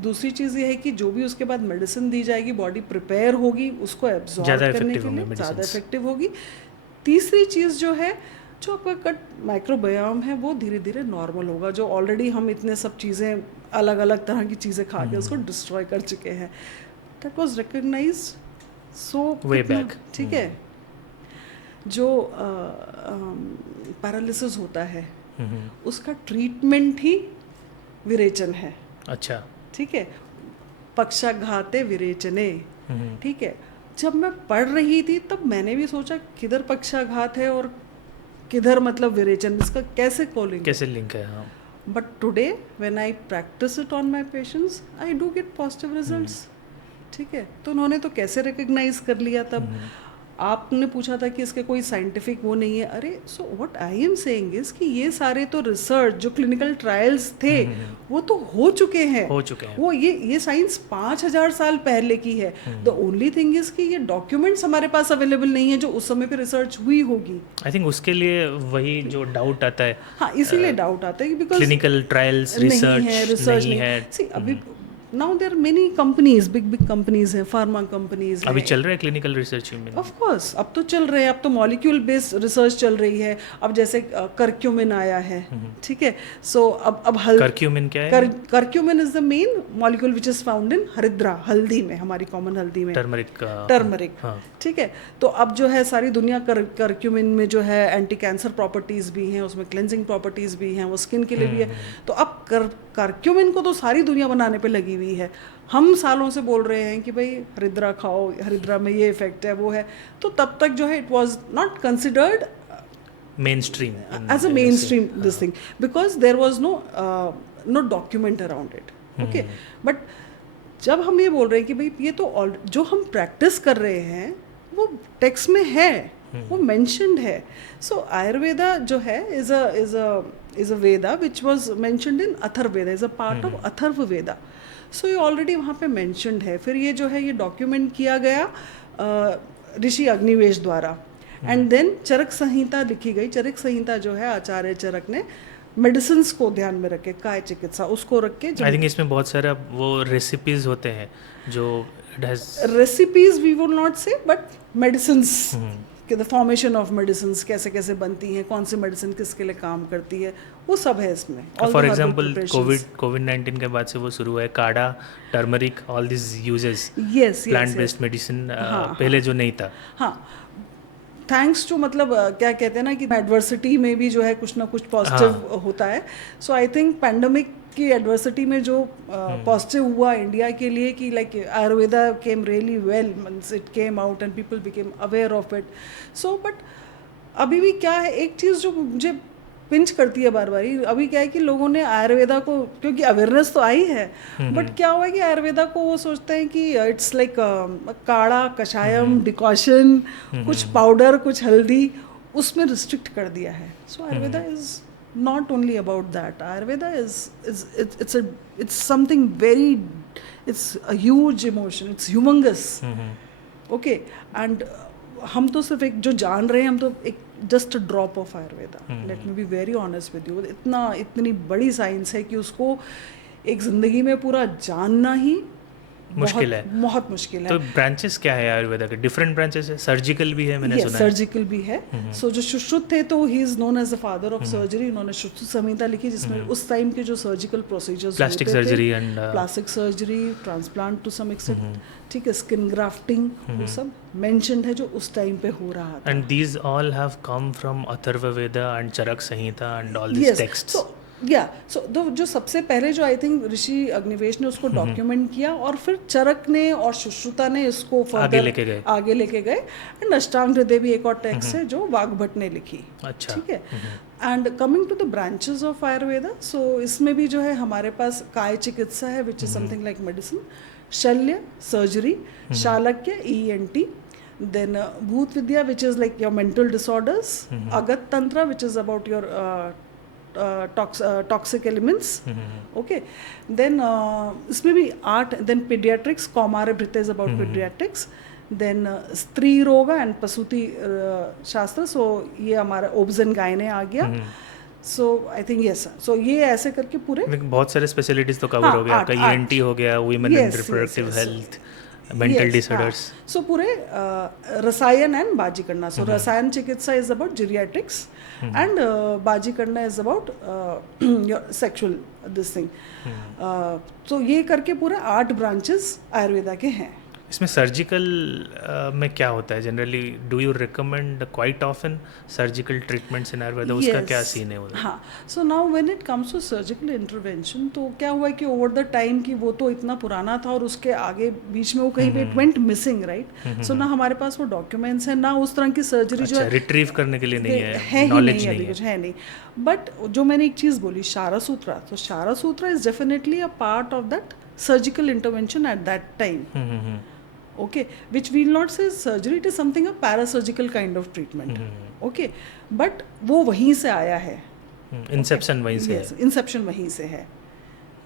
दूसरी चीज़ ये है कि जो भी उसके बाद मेडिसिन दी जाएगी बॉडी प्रिपेयर होगी उसको एब्जॉर्ब करने के लिए, ज़्यादा इफेक्टिव होगी। तीसरी चीज़ जो है, जो आपका गट माइक्रोबायोम है वो धीरे धीरे नॉर्मल होगा, जो ऑलरेडी हम इतने सब चीज़ें अलग अलग तरह की चीज़ें खा के उसको डिस्ट्रॉय कर चुके हैं। That was recognised so way back, ठीक है। जो पैरालिसिस होता है उसका ट्रीटमेंट ही विरेचन है। अच्छा, ठीक है, पक्षाघाते विरेचने, ठीक है। जब मैं पढ़ रही थी तब मैंने भी सोचा किधर पक्षाघात है और किधर मतलब विरेचन, इसका कैसे लिंक है, हाँ। But today when I practice it on my patients I do get positive results, ठीक है। तो उन्होंने तो कैसे रिकग्नाइज कर लिया तब, आपने पूछा था कि इसके कोई साइंटिफिक वो नहीं है, अरे so what I am saying is कि ये सारे तो रिसर्च जो क्लिनिकल ट्रायल्स थे वो तो हो चुके हैं, वो ये साइंस 5000 साल पहले की है। द ओनली थिंग इज कि ये डॉक्यूमेंट्स हमारे पास अवेलेबल नहीं है जो उस समय पे रिसर्च हुई होगी। आई थिंक उसके लिए वही जो डाउट आता है, हाँ इसीलिए डाउट आता है कि बिकॉज क्लिनिकल ट्रायल्स रिसर्च नहीं है। सी अभी now there many companies, big companies हैं, फार्मा कंपनीज अभी चल रहा है क्लिनिकल रिसर्च में। ऑफ कोर्स अब तो चल रहे हैं, अब तो मॉलिक्यूल बेस्ड रिसर्च चल रही है। अब जैसे कर्क्यूमिन आया है, ठीक है, सो अब कर्क्यूमिन क्या है? Curcumin is the main molecule which is found in हरिद्रा, हल्दी में, हमारी कॉमन हल्दी में, टर्मरिक, ठीक है। तो अब जो है सारी दुनिया कर्क्यूमिन में जो है एंटी कैंसर प्रॉपर्टीज भी हैं, उसमें क्लेंजिंग प्रॉपर्टीज भी हैं, वो स्किन के लिए भी है। तो अब कर्क्यूमिन को तो सारी दुनिया बनाने पे लगी हुई है। हम सालों से बोल रहे हैं कि भाई हरिद्रा खाओ, हरिद्रा में ये इफेक्ट है, वो है। तो तब तक जो है it was not considered mainstream as a mainstream this thing because there was no document around it, okay। but जब हम ये बोल रहे हैं कि भाई ये तो जो हम प्रैक्टिस कर रहे हैं वो टेक्स्ट में है, वो मेंशन्ड है। सो आयुर्वेदा जो है is a Veda which was mentioned in Atharvaveda, is a part of Atharvaveda. So ये ऑलरेडी वहाँ पे मेंशन्ड है। फिर ये जो है ये डॉक्यूमेंट किया गया ऋषि अग्निवेश द्वारा, एंड देन चरक संहिता लिखी गई। चरक संहिता जो है आचार्य चरक ने मेडिसिन को ध्यान में रखे, काय चिकित्सा उसको रख के। आई थिंक इसमें बहुत सारा वो रेसिपीज होते हैं जो रेसिपीज वी वुड नॉट से बट मेडिसिन कि द फॉर्मेशन ऑफ मेडिसिन कैसे कैसे बनती हैं, कौन सी मेडिसिन किसके लिए काम करती है, वो सब है इसमें। फॉर एग्जांपल कोविड-19 के बाद से वो शुरू है काढ़ा, turmeric, all this uses, plant based medicine, पहले जो नहीं था। हाँ, थैंक्स टू मतलब क्या कहते हैं ना कि एडवर्सिटी में भी जो है कुछ ना कुछ पॉजिटिव होता है। सो आई थिंक पैंडमिक की एडवर्सिटी में जो पॉजिटिव हुआ इंडिया के लिए कि like Ayurveda came really well, it came out and people became aware of it. So but अभी भी क्या है, एक चीज़ जो मुझे पिंच करती है बार बार, अभी क्या है कि लोगों ने आयुर्वेदा को, क्योंकि अवेयरनेस तो आई है, बट क्या हुआ है कि आयुर्वेदा को वो सोचते हैं कि इट्स लाइक काढ़ा, कषायम, डिकॉशन, कुछ पाउडर, कुछ हल्दी, उसमें रिस्ट्रिक्ट कर दिया है। So Ayurveda is not only about that. Ayurveda it's something very, it's a huge emotion, it's humongous, okay, and हम तो सिर्फ एक जो जान रहे हैं, हम तो एक just drop of Ayurveda. Let me be very honest with you, इतनी बड़ी साइंस है कि उसको एक जिंदगी में पूरा जानना ही मुश्किल है, बहुत मुश्किल है। तो ब्रांचेस क्या है आयुर्वेदा के? डिफरेंट ब्रांचेस है, सर्जिकल भी है, मैंने सुना है। सर्जिकल भी है। सो जो सुश्रुत थे तो he is known as the father of surgery. उन्होंने सुश्रुत संहिता लिखी जिसमें उस टाइम के जो surgical procedures, plastic surgery and plastic surgery, transplant to some extent, ठीक है, स्किन ग्राफ्टिंग, वो सब मेंशन्ड है जो उस टाइम पे हो रहा था। And these all have come from Atharvaveda and Charak Samhita and all this texts. So जो सबसे पहले जो आई थिंक ऋषि अग्निवेश ने उसको डॉक्यूमेंट किया, और फिर चरक ने और सुश्रुता ने इसको आगे लेके गए एंड अष्टांग हृदय भी एक और टेक्स्ट है जो वाग्भट ने लिखी। अच्छा, ठीक है। And coming to the branches of Ayurveda, so इसमें भी जो है हमारे पास काय चिकित्सा है which is something like medicine, शल्य सर्जरी, शालक्य ENT, then bhut vidya which is like your mental disorders, agat tantra which is about your toxic elements, okay, then इसमें भी 8, then pediatrics, Kaumara भृत्य is about pediatrics, then स्त्री रोग एंड प्रसूति शास्त्र, सो ये हमारा ओब्स एंड गायने आ गया। सो आई थिंक यस, सो ये ऐसे करके पूरे बहुत सारे स्पेशलिटीज तो कवर हो गया, आपका ENT हो गया, women and reproductive health, mental disorders. So पूरे रसायन एंड बाजी करना, सो रसायन चिकित्सा इज अबाउट जीरियाट्रिक्स एंड बाजी करना is about your sexual this thing. तो ये करके पूरे 8 ब्रांचेस आयुर्वेदा के हैं। इसमें सर्जिकल में क्या होता है generally? Do you recommend quite often surgical treatments in Ayurveda? उसका क्या सीन है उधर? हाँ, so now when it comes to surgical intervention, तो क्या हुआ कि ओवर द टाइम कि वो तो इतना पुराना था और उसके आगे बीच में वो कहीं पे इट वेंट मिसिंग, राइट? सो ना हमारे पास वो डॉक्यूमेंट्स हैं, ना उस तरह की सर्जरी जो रिट्रीव करने के लिए नहीं है, नॉलेज नहीं कुछ है नहीं। बट जो मैंने एक चीज़ बोली, शारा सूत्रा, तो शारा सूत्रा is definitely a part of that surgical intervention at that time. okay, which we'll not say surgery, it is something a parasurgical kind of treatment, okay, but वो वहीं से आया है, इंसेप्शन वहीं से yes, इंसेप्शन वहीं से है,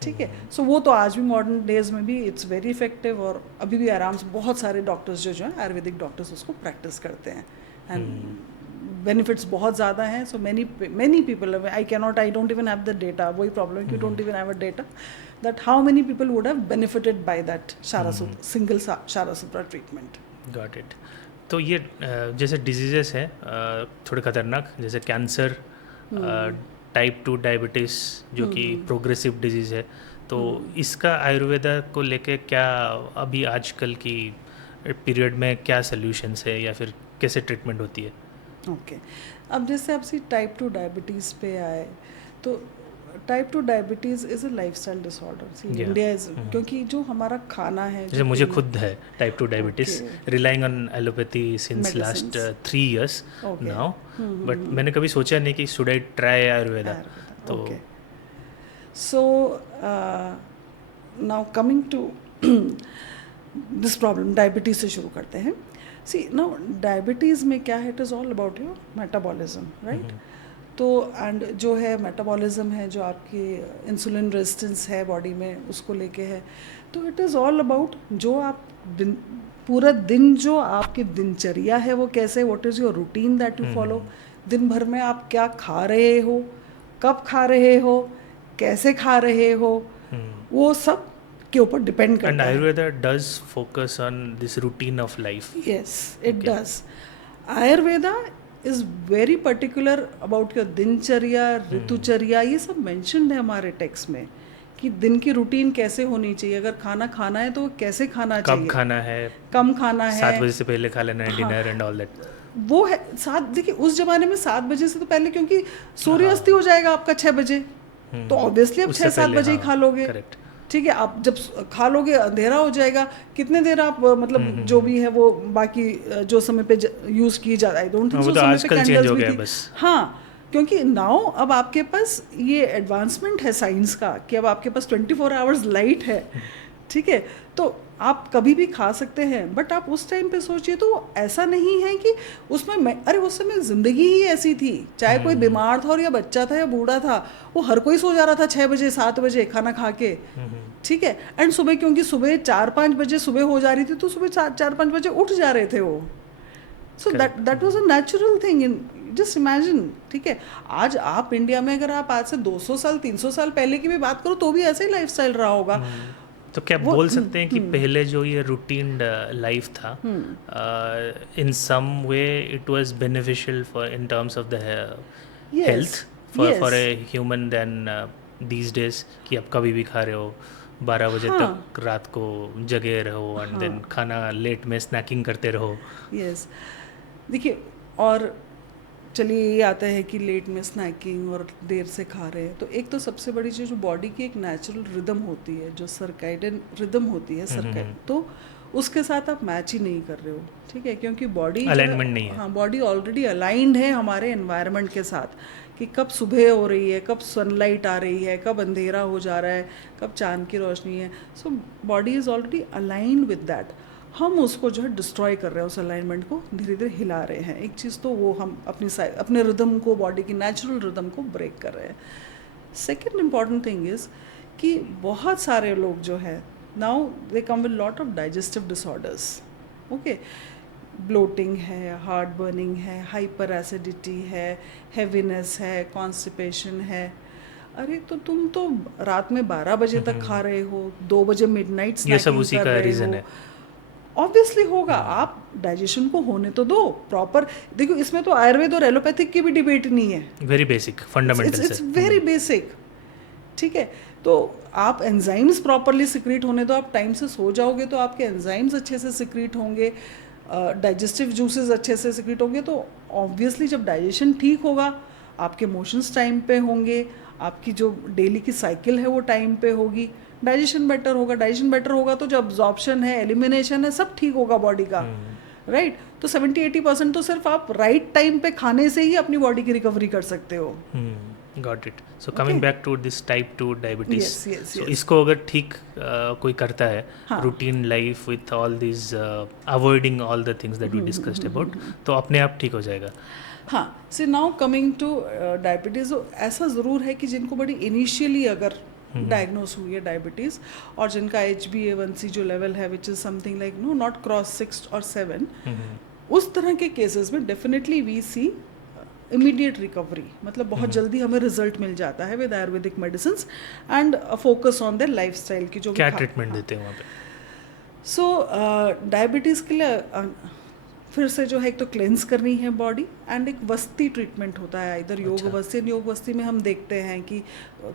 ठीक है. सो वो तो आज भी मॉडर्न डेज में भी इट्स वेरी इफेक्टिव, और अभी भी आराम से बहुत सारे डॉक्टर्स जो हैं आयुर्वेदिक डॉक्टर्स उसको प्रैक्टिस करते हैं, एंड बेनिफिट्स बहुत ज़्यादा हैं. So many people, I don't even have the data, वही प्रॉब्लम है कि don't even have a data that how many people would have benefited by that शारासूत्र, सिंगल शारासूत्र ट्रीटमेंट. Got it. तो ये जैसे डिजीजेस हैं थोड़े खतरनाक, जैसे कैंसर, टाइप 2 डायबिटीज़ जो कि प्रोग्रेसिव डिजीज़ है, तो इसका आयुर्वेदा को लेके क्या अभी आजकल की पीरियड में क्या सॉल्यूशंस है या फिर कैसे ट्रीटमेंट होती है? ओके, अब जैसे आपसे टाइप 2 डायबिटीज़ पे आए, तो type 2 diabetes is a lifestyle disorder. India is, क्योंकि जो हमारा खाना है, जैसे मुझे खुद है type 2 diabetes, relying on allopathy since last 3 years now, but मैंने कभी सोचा नहीं कि शुड आई ट्राई आयुर्वेदा. तो so now coming to this problem, diabetes से शुरू करते हैं. सी नाउ डायबिटीज़ में क्या है, it is all about your metabolism, right. तो एंड जो है मेटाबॉलिज्म है, जो आपकी इंसुलिन रेजिस्टेंस है बॉडी में, उसको लेके है. तो इट इज़ ऑल अबाउट जो आप पूरा दिन, जो आपकी दिनचर्या है वो कैसे, what is your routine that you follow, दिन भर में आप क्या खा रहे हो, कब खा रहे हो, कैसे खा रहे हो, वो सब के ऊपर डिपेंड करता है. And Ayurveda does focus on this routine of life. Yes, it does. Ayurveda is very particular about your दिनचर्या, ऋतुचर्या, ये सब मेंशन्ड है हमारे टेक्स्ट में कि दिन की रूटीन कैसे होनी चाहिए. अगर खाना खाना है तो कैसे खाना चाहिए, कब खाना है, कम खाना है, 7 बजे से पहले खा लेना है, डिनर एंड ऑल दैट. वो है 7. देखिए उस जमाने में 7 बजे से तो पहले, क्योंकि सूर्यास्त हो जाएगा आपका 6 बजे, तो ऑब्वियसली आप 6-7 बजे ही खा लोगे. करेक्ट. ठीक है, आप जब खा लोगे अंधेरा हो जाएगा. कितने देर आप मतलब जो भी है वो बाकी जो समय पे यूज़ की जाता है, आई डोंट थिंक सो समय पे कैंडल्स भी थी. हाँ, क्योंकि नाउ अब आपके पास ये एडवांसमेंट है साइंस का कि अब आपके पास 24 आवर्स लाइट है, ठीक है, तो आप कभी भी खा सकते हैं. बट आप उस टाइम पे सोचिए तो ऐसा नहीं है कि उसमें अरे उस समय ज़िंदगी ही ऐसी थी, चाहे कोई बीमार था और या बच्चा था या बूढ़ा था, वो हर कोई सो जा रहा था 6 बजे 7 बजे खाना खा के, ठीक है. एंड सुबह, क्योंकि सुबह 4-5 बजे सुबह हो जा रही थी, तो सुबह 4-5 बजे उठ जा रहे थे वो. So that was a natural thing in, just imagine, ठीक है. आज आप इंडिया में अगर आप आज से 200 साल 300 साल पहले की भी बात करो तो भी ऐसा ही लाइफस्टाइल रहा होगा. तो क्या बोल सकते हैं कि पहले जो ये रूटीन लाइफ था, in some way it was beneficial for in terms of the health for a human then these days, कि आप कभी भी खा रहे हो, 12 बजे तक रात को जगे रहो, एंड देन खाना लेट में स्नैकिंग करते रहो. यस, देखिए, और चलिए ये आता है कि लेट में स्नैकिंग और देर से खा रहे हैं, तो एक तो सबसे बड़ी चीज़, जो बॉडी की एक नेचुरल रिदम होती है, जो सर्कैडियन रिदम होती है, सर्कैड, तो उसके साथ आप मैच ही नहीं कर रहे हो, ठीक है, क्योंकि बॉडी अलाइनमेंट नहीं है. हाँ, बॉडी ऑलरेडी अलाइंड है हमारे एनवायरनमेंट के साथ कि कब सुबह हो रही है, कब सनलाइट आ रही है, कब अंधेरा हो जा रहा है, कब चांद की रोशनी है. So body is already aligned with that. हम उसको जो है डिस्ट्रॉय कर रहे हैं, उस अलाइनमेंट को धीरे धीरे हिला रहे हैं. एक चीज़ तो वो हम अपने रिदम को, बॉडी की नेचुरल रिदम को ब्रेक कर रहे हैं. सेकेंड इम्पॉर्टेंट थिंग इज़ कि बहुत सारे लोग जो है now they come with lot of digestive disorders. Okay, bloating है, हार्ट बर्निंग है, हाइपर एसिडिटी है, हैवीनेस है, कॉन्स्टिपेशन है. अरे तो तुम तो रात में 12 बजे तक खा रहे हो, 2 बजे मिडनाइट स्नैकिंग कर रहे हो, ऑब्वियसली होगा. आप डाइजेशन को होने तो दो प्रॉपर. देखो, इसमें तो आयुर्वेद और एलोपैथिक की भी डिबेट नहीं है. Very basic fundamental, it's very basic, ठीक है. तो आप एंजाइम्स प्रॉपरली सिक्रीट होने दो. आप टाइम से सो जाओगे तो आपके एंजाइम्स अच्छे से सिक्रीट होंगे, डाइजेस्टिव जूसेस अच्छे से सिक्रीट होंगे, तो ऑब्वियसली जब डाइजेशन ठीक होगा, आपके मोशंस टाइम पे होंगे, आपकी जो डेली की साइकिल है वो टाइम पे होगी, डाइजेशन बेटर होगा. डाइजेशन बेटर होगा तो जो अब्जॉर्प्शन है, एलिमिनेशन है, सब ठीक होगा बॉडी का, राइट. तो 70-80% तो सिर्फ आप राइट टाइम पे खाने से ही अपनी बॉडी की रिकवरी कर सकते हो. Got it. So coming back to this type 2 diabetes, Yes, yes, so yes. इसको अगर ठीक कोई करता है, हाँ. Routine life with all this avoiding all the things that we discussed about, तो अपने आप ठीक हो जाएगा. हाँ, see now coming to diabetes, ऐसा ज़रूर है कि जिनको बड़ी इनिशियली अगर डायग्नोस हुई है डायबिटीज़ और जिनका HbA1c जो लेवल है which is something like no not cross 6 और 7, उस तरह के केसेस में definitely we see immediate recovery, मतलब बहुत जल्दी हमें रिजल्ट मिल जाता है with ayurvedic medicine and focus on their lifestyle की जो क्या ट्रीटमेंट देते हैं वहाँ पे? सो डायबिटीज़ के लिए फिर से जो है एक तो क्लेंस करनी है बॉडी एंड एक वस्ती ट्रीटमेंट होता है इधर योग वस्ती. योग वस्ती में हम देखते हैं कि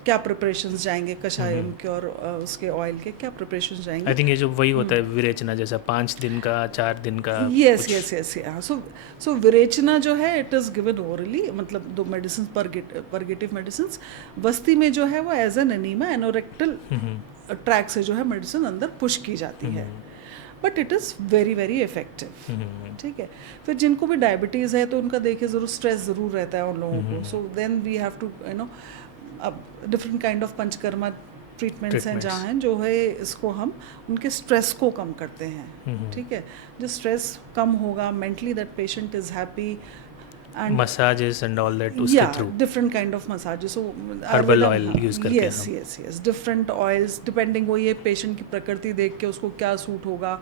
क्या प्रिपरेशंस जाएंगे कषायम के और उसके ऑयल के क्या प्रिपरेशंस जाएंगे. आई थिंक ये जो वही होता है विरेचना जैसा 5 दिन का 4 दिन का. Yes yes yes. सो विरेचना जो है इट इज़ गिवन ओरली, मतलब दो मेडिसिन परगेटिव मेडिसिन. वस्ती में जो है वो as an enema anorectal track से जो है मेडिसिन अंदर पुश की जाती है, but it is very very effective. ठीक है. फिर जिनको भी डायबिटीज़ है तो उनका देखिए ज़रूर स्ट्रेस ज़रूर रहता है उन लोगों को. So then we have to अब different kind of panchakarma treatments हैं जहाँ हैं जो है इसको हम उनके स्ट्रेस को कम करते हैं. ठीक है. जो स्ट्रेस कम होगा, mentally that patient is happy and massages and all that उसके through. different kind of massages. So herbal oil use करके yes different oils depending वो ये पेशेंट की प्रकृति देख के उसको क्या सूट होगा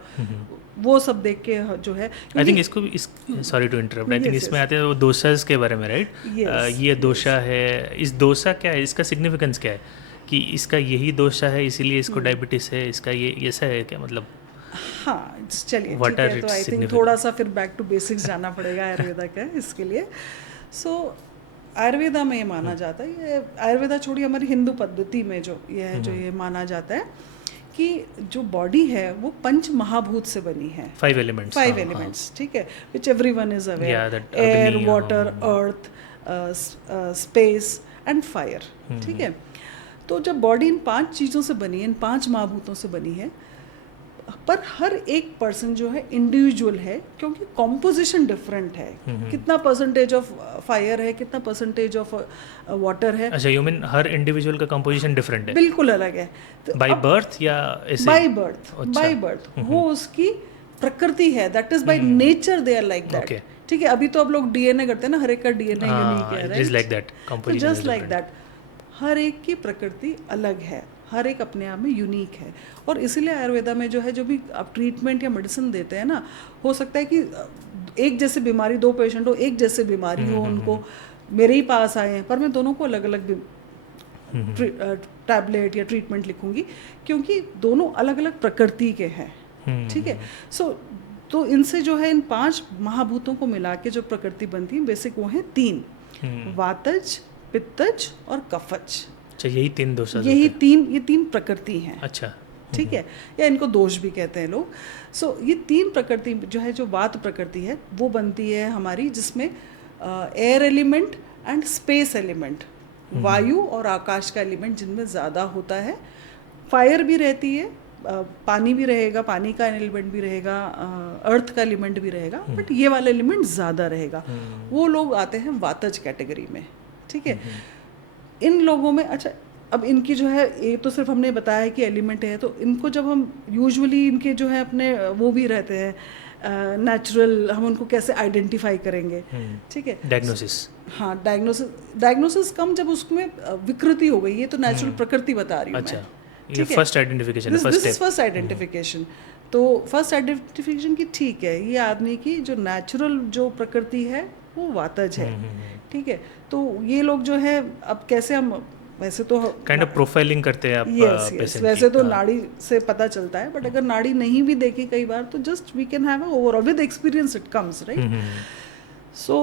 वो सब देख के जो है. आई थिंक इसको sorry to interrupt, I think इसमें आते हैं वो दोसाज के बारे में, राइट? ये दोषा है, इस दोषा क्या है, इसका सिग्निफिकेंस क्या है कि इसका यही दोषा है इसीलिए इसको डायबिटीज है, इसका ये ऐसा है क्या मतलब? हाँ चलिए ठीक है. तो आई थिंक थोड़ा सा फिर बैक टू बेसिक्स जाना पड़ेगा आयुर्वेदा का इसके लिए. सो आयुर्वेदा में ये माना जाता है, ये आयुर्वेदा छोड़िए हमारी हिंदू पद्धति में जो ये है जो ये माना जाता है कि जो बॉडी है वो पंच महाभूत से बनी है. 5 एलिमेंट्स. ठीक है. Which everyone is aware, air, water, earth, space and fire. ठीक है. तो जब बॉडी इन 5 चीज़ों से बनी है, इन 5 महाभूतों से बनी है, पर हर एक पर्सन जो है इंडिविजुअल है क्योंकि कॉम्पोजिशन डिफरेंट है. कितना परसेंटेज ऑफ फायर है, कितना परसेंटेज ऑफ वाटर है. अच्छा, यू मीन हर इंडिविजुअल का कॉम्पोजिशन डिफरेंट है? बिल्कुल अलग है. बाय बर्थ या ऐसे? By birth. वो उसकी प्रकृति है, that is by nature they are like that. ठीक है. अभी तो अब लोग डीएनए करते हैं ना, हर एक का डीएनए यूनिक है, right? Just like that composition, just like that हर एक की प्रकृति अलग है, हर एक अपने आप में यूनिक है. और इसीलिए आयुर्वेदा में जो है जो भी आप ट्रीटमेंट या मेडिसिन देते हैं ना, हो सकता है कि एक जैसे बीमारी 2 पेशेंट हो, एक जैसे बीमारी हो, उनको मेरे ही पास आए हैं पर मैं दोनों को अलग अलग टैबलेट या ट्रीटमेंट लिखूंगी क्योंकि दोनों अलग अलग प्रकृति के हैं. ठीक है. सो तो इनसे जो है इन 5 महाभूतों को मिला के जो प्रकृति बनती है बेसिक वो है 3, वातज, पित्तज और कफज. अच्छा, यही 3 दोष, ये 3 प्रकृति हैं. अच्छा. ठीक है. या इनको दोष भी कहते हैं लोग. सो ये 3 प्रकृति जो है, जो वात प्रकृति है वो बनती है हमारी, जिसमें air element and space element, वायु और आकाश का एलिमेंट जिनमें ज़्यादा होता है. फायर भी रहती है, पानी भी रहेगा, पानी का एलिमेंट भी रहेगा, अर्थ का एलिमेंट भी रहेगा, बट ये वाला एलिमेंट ज़्यादा रहेगा. वो लोग आते हैं वातज कैटेगरी में. ठीक है. इन लोगों में अच्छा, अब इनकी जो है ये तो सिर्फ हमने बताया है कि एलिमेंट है, तो इनको जब हम यूजुअली इनके जो है अपने वो भी रहते हैं नेचुरल, हम उनको कैसे आइडेंटिफाई करेंगे. ठीक है. डायग्नोसिस. हाँ, डायग्नोसिस कम जब उसमें विकृति हो गई, ये तो नेचुरल प्रकृति बता रही हूँ मैं. ये फर्स्ट आइडेंटिफिकेशन है, फर्स्ट आइडेंटिफिकेशन. तो फर्स्ट आइडेंटिफिकेशन की ठीक है, ये आदमी की जो नेचुरल जो प्रकृति है वो वातज है. ठीक है. तो ये लोग जो है अब कैसे हम वैसे तो काइंड ऑफ प्रोफाइलिंग करते हैं आप पेशेंट. वैसे तो नाड़ी से पता चलता है, बट अगर नाड़ी नहीं भी देखी कई बार तो just we can have overall with experience it comes, right? So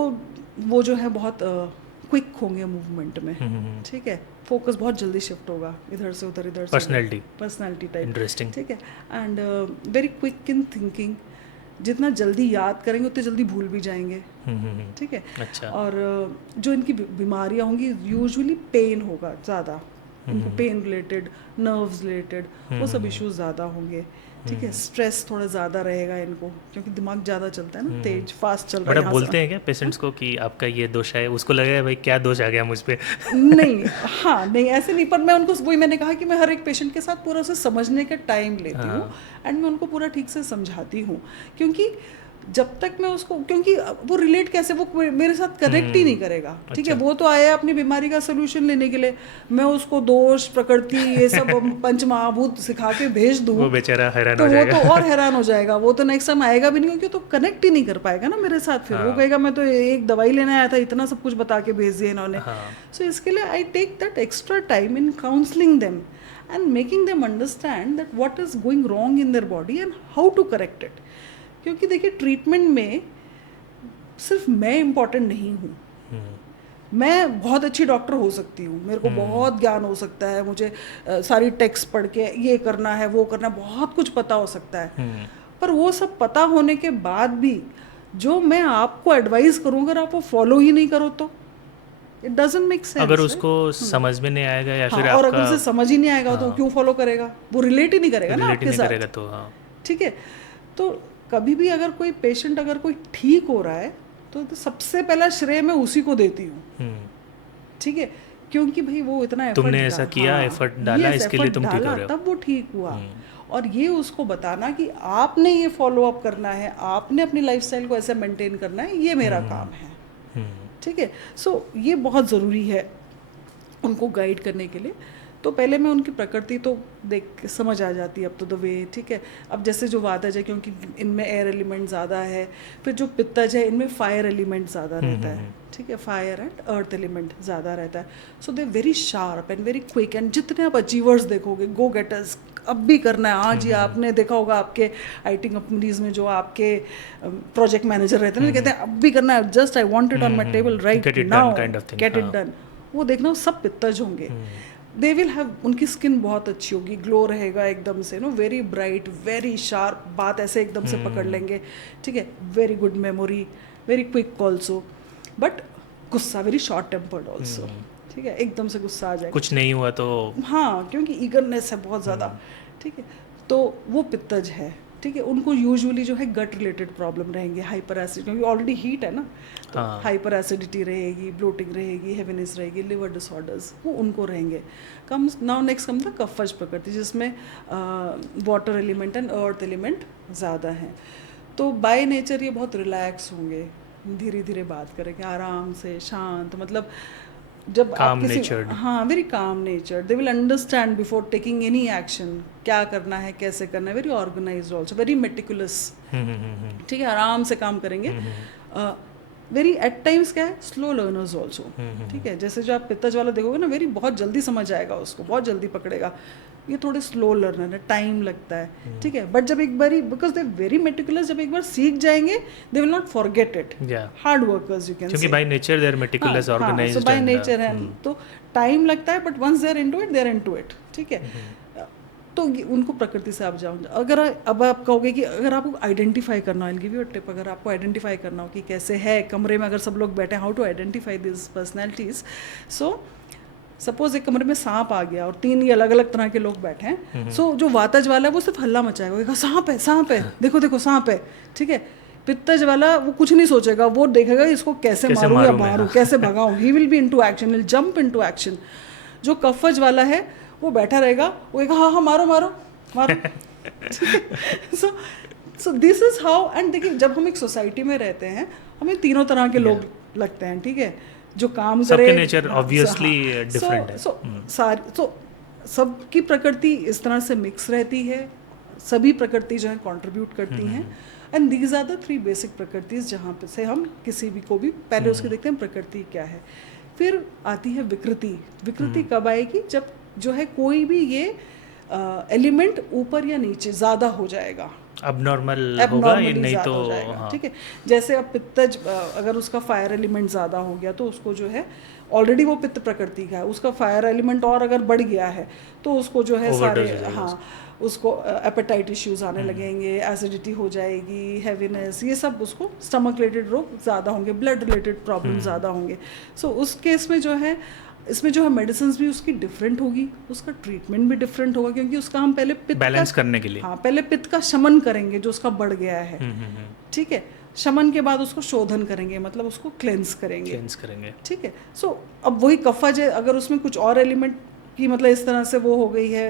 वो जो है बहुत क्विक होंगे मूवमेंट में. ठीक है. फोकस बहुत जल्दी शिफ्ट होगा इधर से उधर, इधर से पर्सनैलिटी टाइप. इंटरेस्टिंग. ठीक है. And very quick in thinking. जितना जल्दी याद करेंगे उतने जल्दी भूल भी जाएंगे. ठीक है. अच्छा. और जो इनकी बीमारियां होंगी यूजुअली पेन होगा ज़्यादा. उनको पेन रिलेटेड, नर्व्स रिलेटेड, वो सब इश्यूज ज़्यादा होंगे, ठीक है। स्ट्रेस थोड़ा ज़्यादा रहेगा इनको, क्योंकि दिमाग ज़्यादा चलता है ना, तेज फास्ट चल रहा है। बट आप बोलते हैं क्या पेशेंट्स को कि आपका ये दोष है, उसको लगेगा भाई क्या दोष आ गया मुझ पे? नहीं, हाँ नहीं ऐसे नहीं, पर मैं उनको वही मैंने कहा कि मैं हर एक पेशेंट के साथ पूरा उसे समझने का टाइम लेती हूँ, एंड मैं उनको पूरा ठीक से समझाती हूँ, क्योंकि जब तक मैं उसको, क्योंकि वो रिलेट कैसे, वो मेरे साथ कनेक्ट ही नहीं करेगा, ठीक है। वो तो आया अपनी बीमारी का सोल्यूशन लेने के लिए, मैं उसको दोष प्रकृति ये सब पंचमहाभूत सिखा के भेज दूँ, वो बेचारा हैरान तो हो जाएगा। वो तो और हैरान हो जाएगा, वो तो नेक्स्ट टाइम आएगा भी नहीं, क्योंकि तो कनेक्ट ही नहीं कर पाएगा ना मेरे साथ। फिर वो कहेगा मैं तो एक दवाई लेने आया था, इतना सब कुछ बता के भेज दिया इन्होंने। सो इसके लिए I take that extra time in counselling them and making them understand that what is going wrong in their body and how to correct it. क्योंकि देखिए ट्रीटमेंट में सिर्फ मैं इम्पॉर्टेंट नहीं हूँ, मैं बहुत अच्छी डॉक्टर हो सकती हूँ, मेरे को बहुत ज्ञान हो सकता है, मुझे सारी टेक्स्ट पढ़ के ये करना है वो करना है, बहुत कुछ पता हो सकता है, पर वो सब पता होने के बाद भी जो मैं आपको एडवाइस करूँ अगर आप वो फॉलो ही नहीं करो तो इट डजंट मेक सेंस। अगर उसको समझ में नहीं आएगा या फिर और आपका अगर उसे समझ ही नहीं आएगा तो क्यों फॉलो करेगा, वो रिलेट ही नहीं करेगा ना आपके साथ, करेगा तो ठीक है। तो कभी भी अगर कोई पेशेंट अगर कोई ठीक हो रहा है तो सबसे पहला श्रेय मैं उसी को देती हूँ, ठीक है, क्योंकि भाई वो इतना एफर्ट तुमने ऐसा किया, एफर्ट डाला, इसके लिए तुम ठीक हो रहे हो, तब वो ठीक हुआ। और ये उसको बताना कि आपने ये फॉलो अप करना है, आपने अपनी लाइफस्टाइल को ऐसे मेंटेन करना है, ये मेरा काम है, ठीक है। सो ये बहुत ज़रूरी है उनको गाइड करने के लिए। तो पहले मैं उनकी प्रकृति तो देख के समझ आ जाती है अब तो द वे, ठीक है। अब जैसे जो वातज है क्योंकि इनमें एयर एलिमेंट ज़्यादा है, फिर जो पित्तज है इनमें फायर एलिमेंट ज़्यादा रहता है, ठीक है, फायर एंड अर्थ एलिमेंट ज़्यादा रहता है। So they very sharp and very quick, and जितने आप अचीवर्स देखोगे, गो गेटर्स, अब भी करना है, आज ही आपने देखा होगा आपके आईटी कंपनीज में जो आपके प्रोजेक्ट मैनेजर रहते हैं ना, कहते हैं अब भी करना है, just I want it on my table right now, get it done, वो देखना सब पित्तज होंगे। दे विल हैव, उनकी स्किन बहुत अच्छी होगी, ग्लो रहेगा एकदम से, know very bright, very sharp, बात ऐसे एकदम से पकड़ लेंगे, ठीक है, very good memory, very quick also, but गुस्सा, वेरी शॉर्ट टेम्पर्ड ऑल्सो, ठीक है, एकदम से गुस्सा आ जाएगा, कुछ नहीं हुआ तो हाँ, क्योंकि ईगरनेस है बहुत ज़्यादा, ठीक है, तो वो पित्तज है, ठीक है। उनको यूजुअली जो है गट रिलेटेड प्रॉब्लम रहेंगे, हाइपर एसिड, क्योंकि ऑलरेडी हीट है ना, तो हाइपर एसिडिटी रहेगी, ब्लोटिंग रहेगी, हेवीनेस रहेगी, लिवर डिसऑर्डर्स वो उनको रहेंगे। Comes now next come the कफज प्रकृति, जिसमें water element and earth element ज़्यादा हैं। तो बाय नेचर ये बहुत रिलैक्स होंगे, धीरे धीरे बात करेंगे, आराम से, शांत, मतलब जब आप किसी, हाँ, very calm nature, they will understand before taking any action, क्या करना है, कैसे करना है, very organised also, very meticulous, ठीक है, आराम से काम करेंगे, वेरी एट टाइम्स क्या है, स्लो लर्नर्स ऑल्सो, ठीक है। जैसे जो आप पित्तज वाला देखोगे ना, वेरी बहुत जल्दी समझ आएगा उसको, बहुत जल्दी पकड़ेगा, ये थोड़े स्लो लर्नर है, टाइम लगता है, ठीक है। बट जब एक बार, बिकॉज दे वेरी मेटिकुलस, जब एक बार सीख जाएंगे they will not forget it, hard workers you can say, क्योंकि by nature they are meticulous, organised, by nature है, तो टाइम लगता है, but once they are into it, they are into it, ठीक है। तो उनको प्रकृति से आप जाओ। अगर अब आप कहोगे कि अगर आपको आइडेंटिफाई करना, I give you a tip, अगर आपको आइडेंटिफाई करना हो कि कैसे है कमरे में, अगर सब लोग बैठे, how to identify this personalities. So suppose एक कमरे में सांप आ गया और 3 ये अलग अलग तरह के लोग बैठे हैं, सो जो वातज वाला है वो सिर्फ हल्ला मचाएगा, सांप है, सांप है, देखो देखो सांप है, ठीक है। पित्तज वाला वो कुछ नहीं सोचेगा, वो देखेगा इसको कैसे मारूं या मारूं, कैसे भगाऊं, he will be into action, will jump into action. जो कफज वाला है वो बैठा रहेगा, वो कहेगा हाँ हाँ मारो मारो मारो, so this is how. And देखिए जब हम एक सोसाइटी में रहते हैं, हमें तीनों तरह के लोग लगते हैं, ठीक है, जो काम करे, सबके नेचर ऑब्वियसली डिफरेंट है, सो सबकी प्रकृति इस तरह से मिक्स रहती है, सभी प्रकृति जो है कंट्रीब्यूट करती हैं, and these are the 3 basic प्रकृतिज, जहाँ पे से हम किसी भी को भी पहले उसके देखते हैं प्रकृति क्या है। फिर आती है विकृति। विकृति कब आएगी, जब जो है कोई भी ये एलिमेंट ऊपर या नीचे ज़्यादा हो जाएगा, अबनॉर्मल होगा, ये नहीं तो हाँ। ठीक है। जैसे अब पित्तज, अगर उसका फायर एलिमेंट ज़्यादा हो गया तो उसको जो है, ऑलरेडी वो पित्त प्रकृति का है, उसका फायर एलिमेंट और अगर बढ़ गया है तो उसको जो है सारे, हाँ, उसको एपेटाइट इश्यूज आने लगेंगे, एसिडिटी हो जाएगी, हैवीनेस, ये सब उसको स्टमक रिलेटेड रोग ज़्यादा होंगे, ब्लड रिलेटेड प्रॉब्लम ज़्यादा होंगे। सो उस केस में जो है इसमें जो है मेडिसिन भी उसकी डिफरेंट होगी, उसका ट्रीटमेंट भी डिफरेंट होगा, क्योंकि उसका हम पहले पित्त बैलेंस करने के लिए। हाँ, पहले पित्त का शमन करेंगे जो उसका बढ़ गया है, ठीक है। शमन के बाद उसको शोधन करेंगे, मतलब उसको क्लेंस करेंगे, ठीक है। सो अब वही कफज है, अगर उसमें कुछ और एलिमेंट की मतलब इस तरह से वो हो गई है,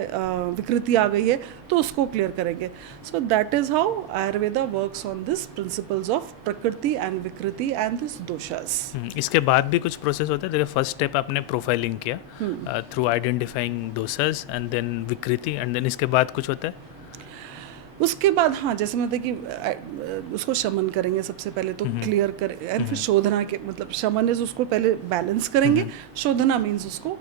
विकृति आ गई है, तो उसको क्लियर करेंगे। So that is how Ayurveda works on this principles of प्रकृति एंड विकृति एंड दिस दोषास। इसके बाद भी कुछ प्रोसेस होता है? देखिए फर्स्ट स्टेप आपने प्रोफाइलिंग किया थ्रू आइडेंटिफाइंग दोषास एंड देन विकृति, एंड देन इसके बाद कुछ होता है? उसके बाद हाँ, जैसे मतलब कि उसको शमन करेंगे सबसे पहले, तो क्लियर करें, एंड फिर शोधना के मतलब शमन इज उसको पहले बैलेंस करेंगे, शोधना मीन्स उसको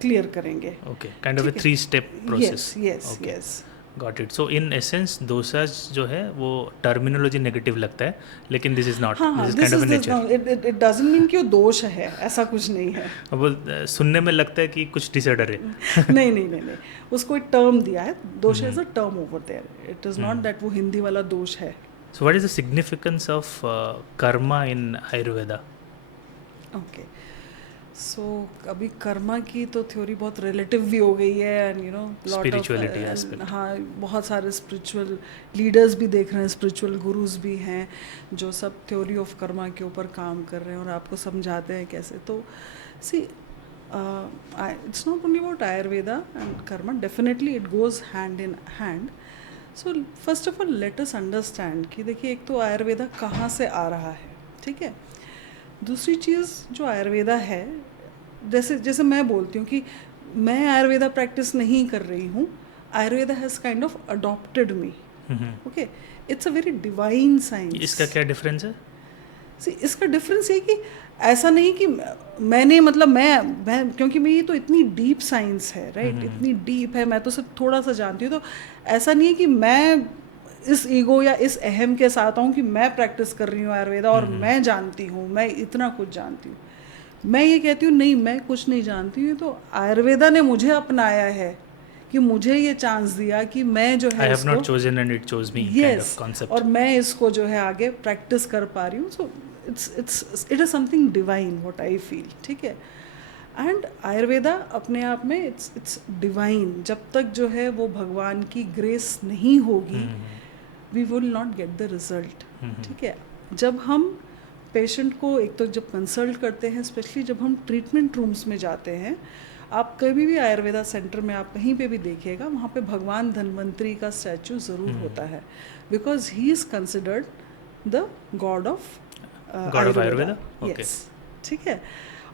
क्लियर करेंगे। Okay, kind of a 3 step process. Yes yes, got it. So in essence दोषास जो है वो टर्मिनोलॉजी नेगेटिव लगता है, लेकिन this is not, this is kind of nature. It doesn't mean कि वो दोष है, ऐसा कुछ नहीं है। अब वो सुनने में लगता है कि कुछ डिसऑर्डर है। नहीं नहीं नहीं नहीं, उसको एक टर्म दिया है, dosha is a term over there, it is not that वो हिंदी वाला दोष है। So what is the significance of karma in Ayurveda? Okay, so अभी कर्मा की तो थ्योरी बहुत रिलेटिव भी हो गई है, and you know spirituality aspect. हाँ, बहुत सारे स्पिरिचुअल लीडर्स भी देख रहे हैं, स्पिरिचुअल गुरुज भी हैं जो सब थ्योरी ऑफ कर्मा के ऊपर काम कर रहे हैं और आपको समझाते हैं कैसे। तो see, it's not only about Ayurveda and karma, definitely it goes hand in hand. So first of all let us understand कि देखिए, एक तो आयुर्वेदा कहाँ से आ रहा है, ठीक है। दूसरी चीज़ जो आयुर्वेदा है, जैसे जैसे मैं बोलती हूँ कि मैं आयुर्वेदा प्रैक्टिस नहीं कर रही हूँ, Ayurveda has kind of adopted me, okay. It's a very divine science. इसका क्या डिफरेंस है? इसका डिफरेंस ये कि ऐसा नहीं कि मैंने मतलब मैं क्योंकि मेरी तो इतनी डीप साइंस है, राइट, इतनी डीप है, मैं तो सिर्फ थोड़ा सा जानती हूँ, तो ऐसा नहीं है कि मैं इस ईगो या इस अहम के साथ आऊँ कि मैं प्रैक्टिस कर रही हूँ आयुर्वेदा और मैं जानती हूँ, मैं इतना कुछ जानती हूँ। मैं ये कहती हूँ नहीं, मैं कुछ नहीं जानती हूँ, तो आयुर्वेदा ने मुझे अपनाया है कि मुझे ये चांस दिया कि मैं जो है I have not chosen and it chose me kind of concept, और मैं इसको जो है आगे प्रैक्टिस कर पा रही हूँ। सो it is something divine what I feel, ठीक है। एंड आयुर्वेदा अपने आप में इट्स डिवाइन। जब तक जो है वो भगवान की ग्रेस नहीं होगी, we will not get the result, ठीक है। जब हम पेशेंट को एक तो जब कंसल्ट करते हैं, स्पेशली जब हम ट्रीटमेंट रूम्स में जाते हैं, आप कभी भी आयुर्वेदा सेंटर में आप कहीं पे भी देखिएगा, वहाँ पे भगवान धन्वंतरी का स्टैचू ज़रूर होता है, because he is considered the God of Ayurveda. Yes, ठीक है।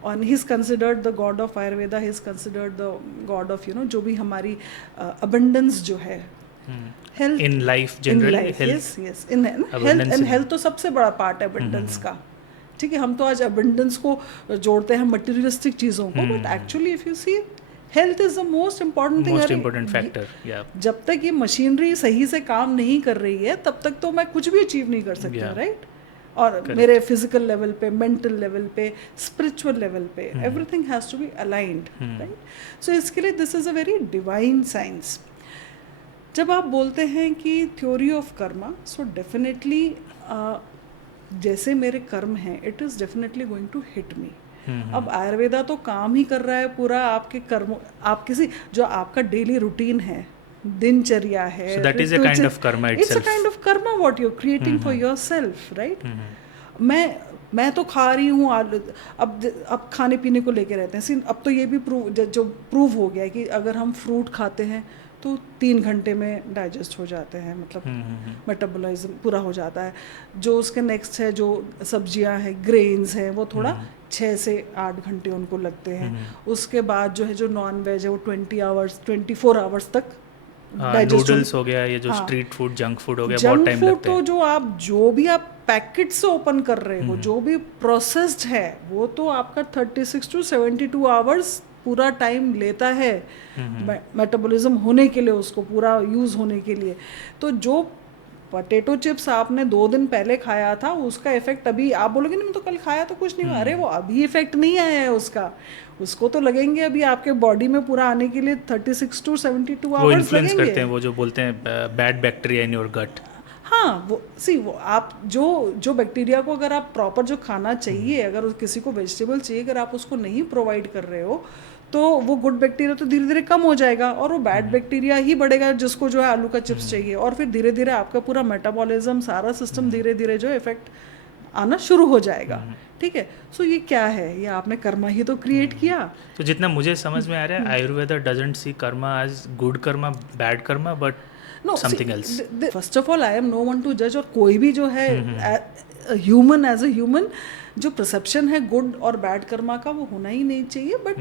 और he is considered the God of Ayurveda, he is considered the God of you know जो भी हमारी अबंडेंस जो है, health in life generally, yes in health, and health तो सबसे बड़ा पार्ट है अबंडेंस का, ठीक है। हम तो आज अबंडेंस को जोड़ते हैं मटेरियलिस्टिक चीज़ों को, but actually if you see, health is the most important factor. जब तक ये मशीनरी सही से काम नहीं कर रही है, तब तक तो मैं कुछ भी अचीव नहीं कर सकती, राइट। और मेरे फिजिकल लेवल पे, मेंटल लेवल पे, स्पिरिचुअल लेवल पे, everything has to be aligned, right. So इसके लिए this is a very divine science. जब आप बोलते हैं कि theory of karma, so definitely जैसे मेरे कर्म हैं, it is definitely going to hit me. अब आयुर्वेदा तो काम ही कर रहा है पूरा आपके कर्म, आप किसी जो आपका डेली रूटीन है, दिनचर्या है, so that is a kind of karma itself. It's a kind of karma what you're creating for yourself, right? मैं तो खा रही हूँ, अब खाने पीने को लेके रहते हैं। अब तो ये भी प्रूव हो गया है कि अगर हम फ्रूट खाते हैं तो 3 घंटे में डाइजेस्ट हो जाते हैं, मतलब मेटाबॉलिज्म पूरा हो जाता है। जो उसके नेक्स्ट है, जो सब्जियां हैं, ग्रेन्स हैं, वो थोड़ा 6 से 8 घंटे उनको लगते हैं। उसके बाद जो है, जो नॉन वेज है, वो 24 आवर्स तक नूडल्स हो गया, ये जो स्ट्रीट फूड, जंक फूड हो गया, बहुत टाइम लगता है। तो जो भी आप पैकेट से ओपन कर रहे हो, जो भी प्रोसेस्ड है, वो तो आपका 36 to 72 आवर्स पूरा टाइम लेता है मेटाबॉलिज्म होने के लिए, उसको पूरा यूज़ होने के लिए। तो जो पोटैटो चिप्स आपने 2 दिन पहले खाया था, उसका इफेक्ट अभी आप बोलोगे नहीं मैं तो कल खाया तो कुछ नहीं हुआ, अरे वो अभी इफेक्ट नहीं आया है उसको तो लगेंगे अभी आपके बॉडी में पूरा आने के लिए 36 to 72 आवर्स लगेंगे। करते हैं वो जो बोलते हैं bad bacteria in your gut. हाँ, वो आप जो बैक्टीरिया को अगर आप प्रॉपर जो खाना चाहिए, अगर किसी को वेजिटेबल चाहिए, अगर आप उसको नहीं प्रोवाइड कर रहे हो तो वो गुड बैक्टीरिया तो धीरे धीरे कम हो जाएगा और वो बैड बैक्टीरिया ही बढ़ेगा, जिसको जो है आलू का चिप्स चाहिए, और फिर धीरे धीरे आपका पूरा मेटाबॉलिज्म, सारा सिस्टम धीरे धीरे जो इफेक्ट आना शुरू हो जाएगा। ठीक है, सो ये क्या है, ये आपने कर्मा ही तो क्रिएट किया। तो जितना मुझे समझ में आ रहा है, Ayurveda doesn't see karma as good karma, bad karma, but No, something see, else. First of all I am no one to जज, और कोई भी जो है ह्यूमन एज अ ह्यूमन जो परसेप्शन है गुड और बैड कर्मा का वो होना ही नहीं चाहिए, बट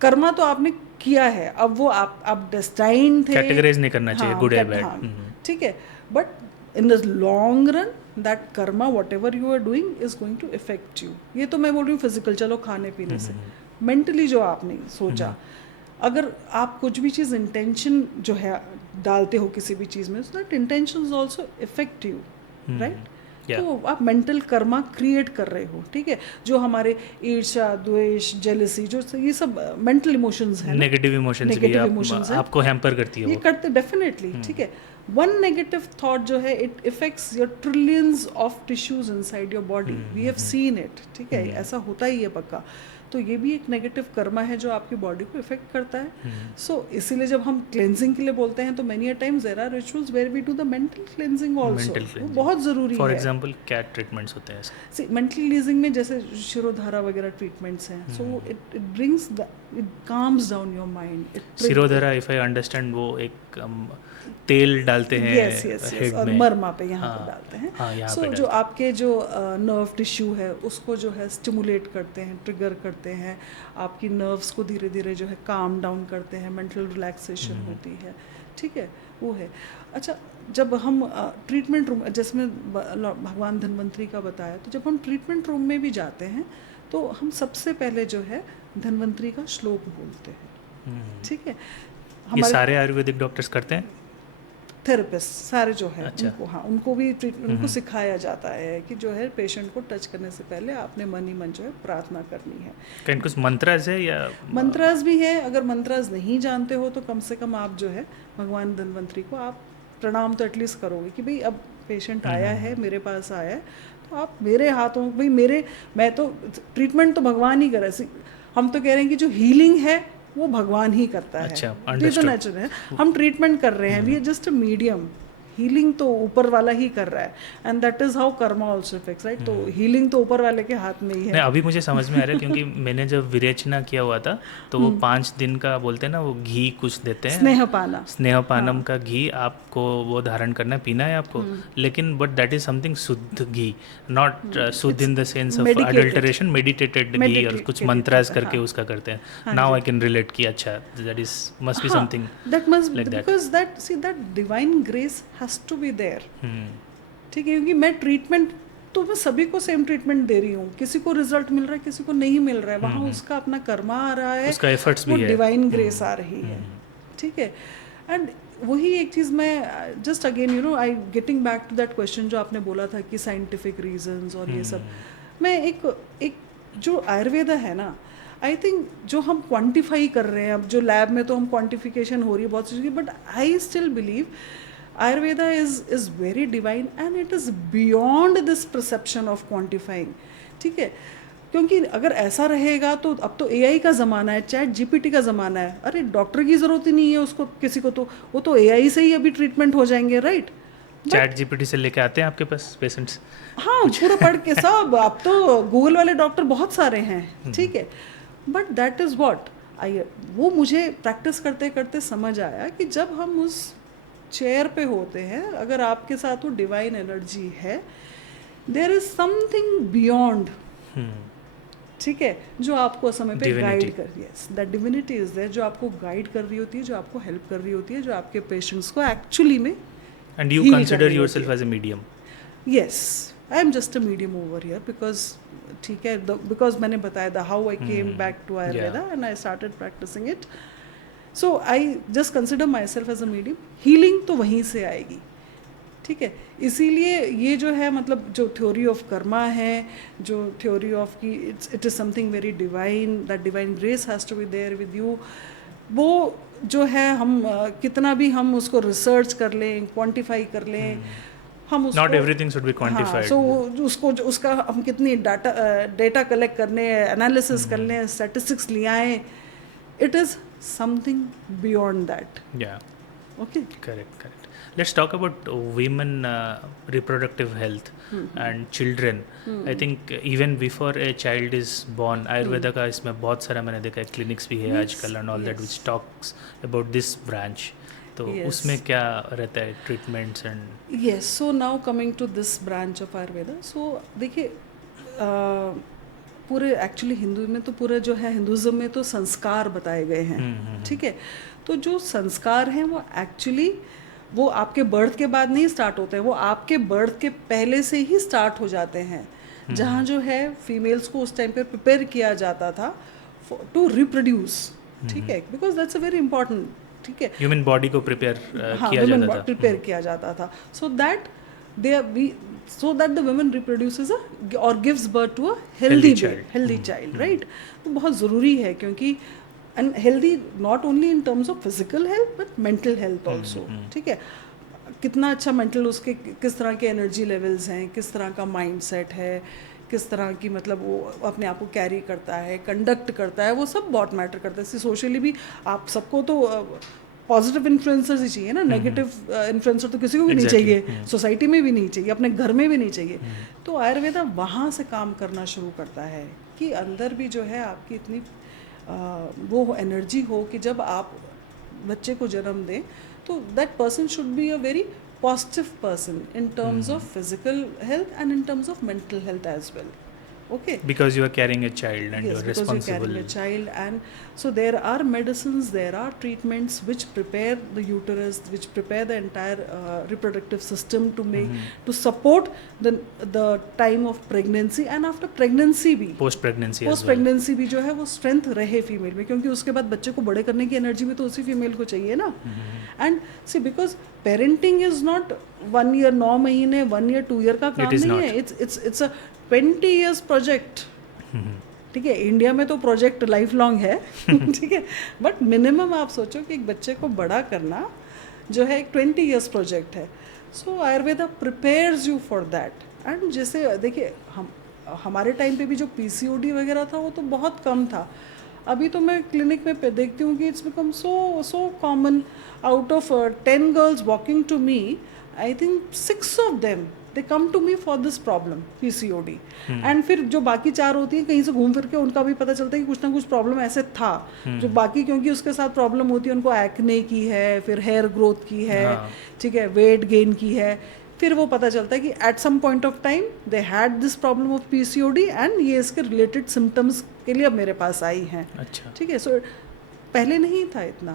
कर्मा तो आपने किया है, अब वो आप डेस्टाइन्ड थे, कैटेगराइज नहीं करना चाहिए गुड या बैड। ठीक है, but in the long run that karma whatever you are doing is going to affect you. ये तो मैं बोल रही हूँ फिजिकल, चलो खाने पीने से, मेंटली जो आपने सोचा, अगर आप कुछ भी चीज़ इंटेंशन जो है डालते हो किसी भी चीज़ में, so that intention also effect you, right? तो आप मेंटल कर्मा क्रिएट कर रहे हो, ठीक है? जो हमारे ईर्ष्या, द्वेष, जेलसी, जो ये सब मेंटल इमोशंस हैं, नेगेटिव इमोशंस भी आपको हैम्पर करती है, ये करते डेफिनेटली, ठीक है? वन नेगेटिव थॉट जो है it affects your trillions of tissues inside your body, we have seen it, ठीक है? ऐसा होता ही है पक्का। तो ये भी एक नेगेटिव कर्मा है जो आपकी बॉडी को इफेक्ट करता है। सो इसीलिए जब हम क्लेंजिंग के लिए बोलते हैं तो many a times there are rituals where we do the mental cleansing also, वो बहुत ज़रूरी है। फॉर एग्जांपल क्या ट्रीटमेंट्स होते हैं? सी मेंटल क्लेंजिंग में जैसे शिरोधारा वगैरह ट्रीटमेंट्स हैं, so it brings it calms down your mind. Shirodhara, if I understand, वो एक तेल डालते हैं हेड और मरमा पे यहाँ पे डालते हैं। सो जो आपके जो नर्व टिश्यू है उसको जो है स्टिमुलेट करते हैं, ट्रिगर करते हैं, आपकी नर्व्स को धीरे धीरे जो है काम डाउन करते हैं, मेंटल रिलैक्सेशन होती है, ठीक है? वो है। अच्छा, जब हम ट्रीटमेंट रूम, जिसमें भगवान धन्वंतरी का बताया, तो जब हम ट्रीटमेंट रूम में भी जाते हैं तो हम सबसे पहले जो है धन्वंतरी का श्लोक बोलते हैं, ठीक है? ये सारे आयुर्वेदिक डॉक्टर्स करते हैं? थेरेपिस्ट सारे जो है, अच्छा। उनको, हाँ, उनको भी उनको सिखाया जाता है कि जो है पेशेंट को टच करने से पहले आपने मन ही मन जो है प्रार्थना करनी है। कहीं कुछ मंत्रास है या? मंत्रास भी है, अगर मंत्रास नहीं जानते हो तो कम से कम आप जो है भगवान धन्वंतरी को आप प्रणाम तो एटलीस्ट करोगे कि भाई अब पेशेंट आया है, मेरे पास आया है, तो आप मेरे हाथों, भाई मैं तो ट्रीटमेंट तो भगवान ही करे, हम तो कह रहे हैं कि जो हीलिंग है वो भगवान ही करता है। अच्छा, ये तो नेचुरल है, हम ट्रीटमेंट कर रहे हैं, we are just a medium, healing तो ऊपर वाला ही कर रहा है, and that is how karma also affects, right? तो हीलिंग तो ऊपर वाले के हाथ में ही है। नहीं, अभी मुझे समझ में आ रहा है क्योंकि मैंने जब विरेचना किया हुआ था तो वो 5 दिन का बोलते हैं ना, वो घी कुछ देते हैं, स्नेहपानम का घी आपको वो धारण करना है, पीना है आपको, लेकिन बट दैट इज समथिंग शुद्ध घी, not shuddh in the sense of adulteration, meditated ghee, और कुछ मंत्रास करके उसका करते हैं। नाउ आई कैन रिलेट कि अच्छा, that is must be something that must, because that see that divine grace has to be there, ठीक है? क्योंकि मैं ट्रीटमेंट तो मैं सभी को सेम ट्रीटमेंट दे रही हूँ, किसी को रिजल्ट मिल रहा है, किसी को नहीं मिल रहा है, वहाँ उसका अपना कर्मा आ रहा है, उसका एफर्ट्स भी है, डिवाइन ग्रेस आ रही है, ठीक है? एंड वही एक चीज़ मैं just again you know I getting back to that question जो आपने बोला था कि साइंटिफिक रीजंस और ये सब, मैं एक जो आयुर्वेदा है ना, आई थिंक जो हम क्वांटिफाई कर रहे हैं, अब जो लैब में तो हम क्वांटिफिकेशन हो रही है बहुत चीज़ की, but I still believe Ayurveda is very divine and it is beyond this perception of quantifying, ठीक है? क्योंकि अगर ऐसा रहेगा तो अब तो AI का ज़माना है, चैट GPT का ज़माना है, अरे डॉक्टर की ज़रूरत ही नहीं है उसको, किसी को तो वो तो AI से ही अभी ट्रीटमेंट हो जाएंगे, राइट? चैट GPT से लेके आते हैं आपके पास पेशेंट्स? हाँ, पूरा पढ़ के सब, अब तो गूगल वाले डॉक्टर बहुत सारे हैं, ठीक है? बट दैट इज़ वॉट वो मुझे प्रैक्टिस करते करते समझ आया कि जब हम उस चेयर पे होते हैं, अगर आपके साथ वो डिवाइन एनर्जी है, देयर इज समथिंग बियॉन्ड, ठीक है, जो आपको समय पे गाइड कर रही है, दैट डिविनिटी इज देयर, जो आपको गाइड कर रही होती है, जो आपको हेल्प कर रही होती है, जो आपके पेशेंट्स को एक्चुअली में, and you consider yourself as a medium? Yes, I am just a medium over here, because ठीक है, बिकॉज मैंने बताया था how I came back to Ayurveda and I started practising it, so I just consider myself as a medium, healing तो वहीं से आएगी, ठीक है? इसीलिए ये जो है, मतलब जो थ्योरी ऑफ कर्मा है, जो थ्योरी ऑफ कि it is something very divine, that divine grace has to be there with you, वो जो है हम कितना भी हम उसको रिसर्च कर लें, क्वांटिफाई कर लें, हम उसको not everything should be quantified. So उसको उसका हम कितनी डेटा कलेक्ट करने हैं, एनालिसिस करने हैं, स्टैटिस्टिक्स ले आए, it is something beyond that. या okay. correct. Let's talk about women reproductive health and children. I think even before a child is born, Ayurveda का इसमें बहुत सारा मैंने देखा है, clinics भी है आजकल and all that which talks about this branch. तो उसमें क्या रहता है treatments and Yes, so now coming to this branch of Ayurveda, so देखिए पूरे एक्चुअली हिंदू में तो पूरे जो है हिंदुज़म में तो संस्कार बताए गए हैं, ठीक है. तो जो संस्कार हैं वो एक्चुअली वो आपके बर्थ के बाद नहीं स्टार्ट होते हैं, वो आपके बर्थ के पहले से ही स्टार्ट हो जाते हैं. जहाँ जो है फीमेल्स को उस टाइम पे प्रिपेयर किया जाता था टू रिप्रोड्यूस, ठीक है, because that's a very important, ठीक है. ह्यूमन बॉडी को प्रिपेयर किया जाता था. प्रिपेयर किया जाता था so that the woman reproduces or gives birth to a healthy child, right? तो बहुत ज़रूरी है क्योंकि and healthy not only in terms of physical health but mental health also, ठीक है. कितना अच्छा मेंटल उसके किस तरह के एनर्जी लेवल्स हैं, किस तरह का माइंड सेट है, किस तरह की मतलब वो अपने आप को कैरी करता है, कंडक्ट करता है, वो सब बहुत मैटर करता है. सोशली भी आप सबको तो पॉजिटिव इन्फ्लुएंसर्स ही चाहिए ना, नेगेटिव इन्फ्लुएंसर तो किसी को भी नहीं चाहिए, सोसाइटी में भी नहीं चाहिए, अपने घर में भी नहीं चाहिए. तो आयुर्वेदा वहाँ से काम करना शुरू करता है कि अंदर भी जो है आपकी इतनी वो एनर्जी हो कि जब आप बच्चे को जन्म दें तो that person should be a very positive person in terms of physical health and in terms of mental health as well. Okay, because you are carrying a child and yes, you are because responsible. you're carrying a child, and so there are medicines, there are treatments which prepare the uterus, which prepare the entire reproductive system to make to support the time of pregnancy and after pregnancy भी. Post pregnancy भी जो है वो strength रहे फीमेल में, क्योंकि उसके बाद बच्चे को बड़े करने की एनर्जी भी तो उसी फीमेल को चाहिए ना. And see, because parenting is not 1 year 9 महीने 1 year 2 year का काम नहीं है. It's a 20 years प्रोजेक्ट, ठीक है. इंडिया में तो प्रोजेक्ट लाइफ लॉन्ग है, ठीक है, बट मिनिमम आप सोचो कि एक बच्चे को बड़ा करना जो है एक 20 years प्रोजेक्ट है. So Ayurveda prepares you for that. And जैसे देखिए हमारे टाइम पे भी जो PCOD वगैरह था वो तो बहुत कम था. अभी तो मैं क्लिनिक में देखती हूँ कि it's become so common. Out of 10 girls walking to me, I think 6 of them they come to me for this problem PCOD. And फिर जो बाकी 4 होती हैं कहीं से घूम फिर के उनका भी पता चलता है कि कुछ ना कुछ प्रॉब्लम ऐसे था. जो बाकी क्योंकि उसके साथ प्रॉब्लम होती है, उनको एक्ने की है, फिर हेयर ग्रोथ की है, ठीक है, वेट गेन की है, फिर वो पता चलता है कि at some point of time they had this problem of PCOD and ये इसके रिलेटेड सिम्टम्स के लिए अब मेरे पास आई हैं. अच्छा, ठीक है. सो पहले नहीं था इतना,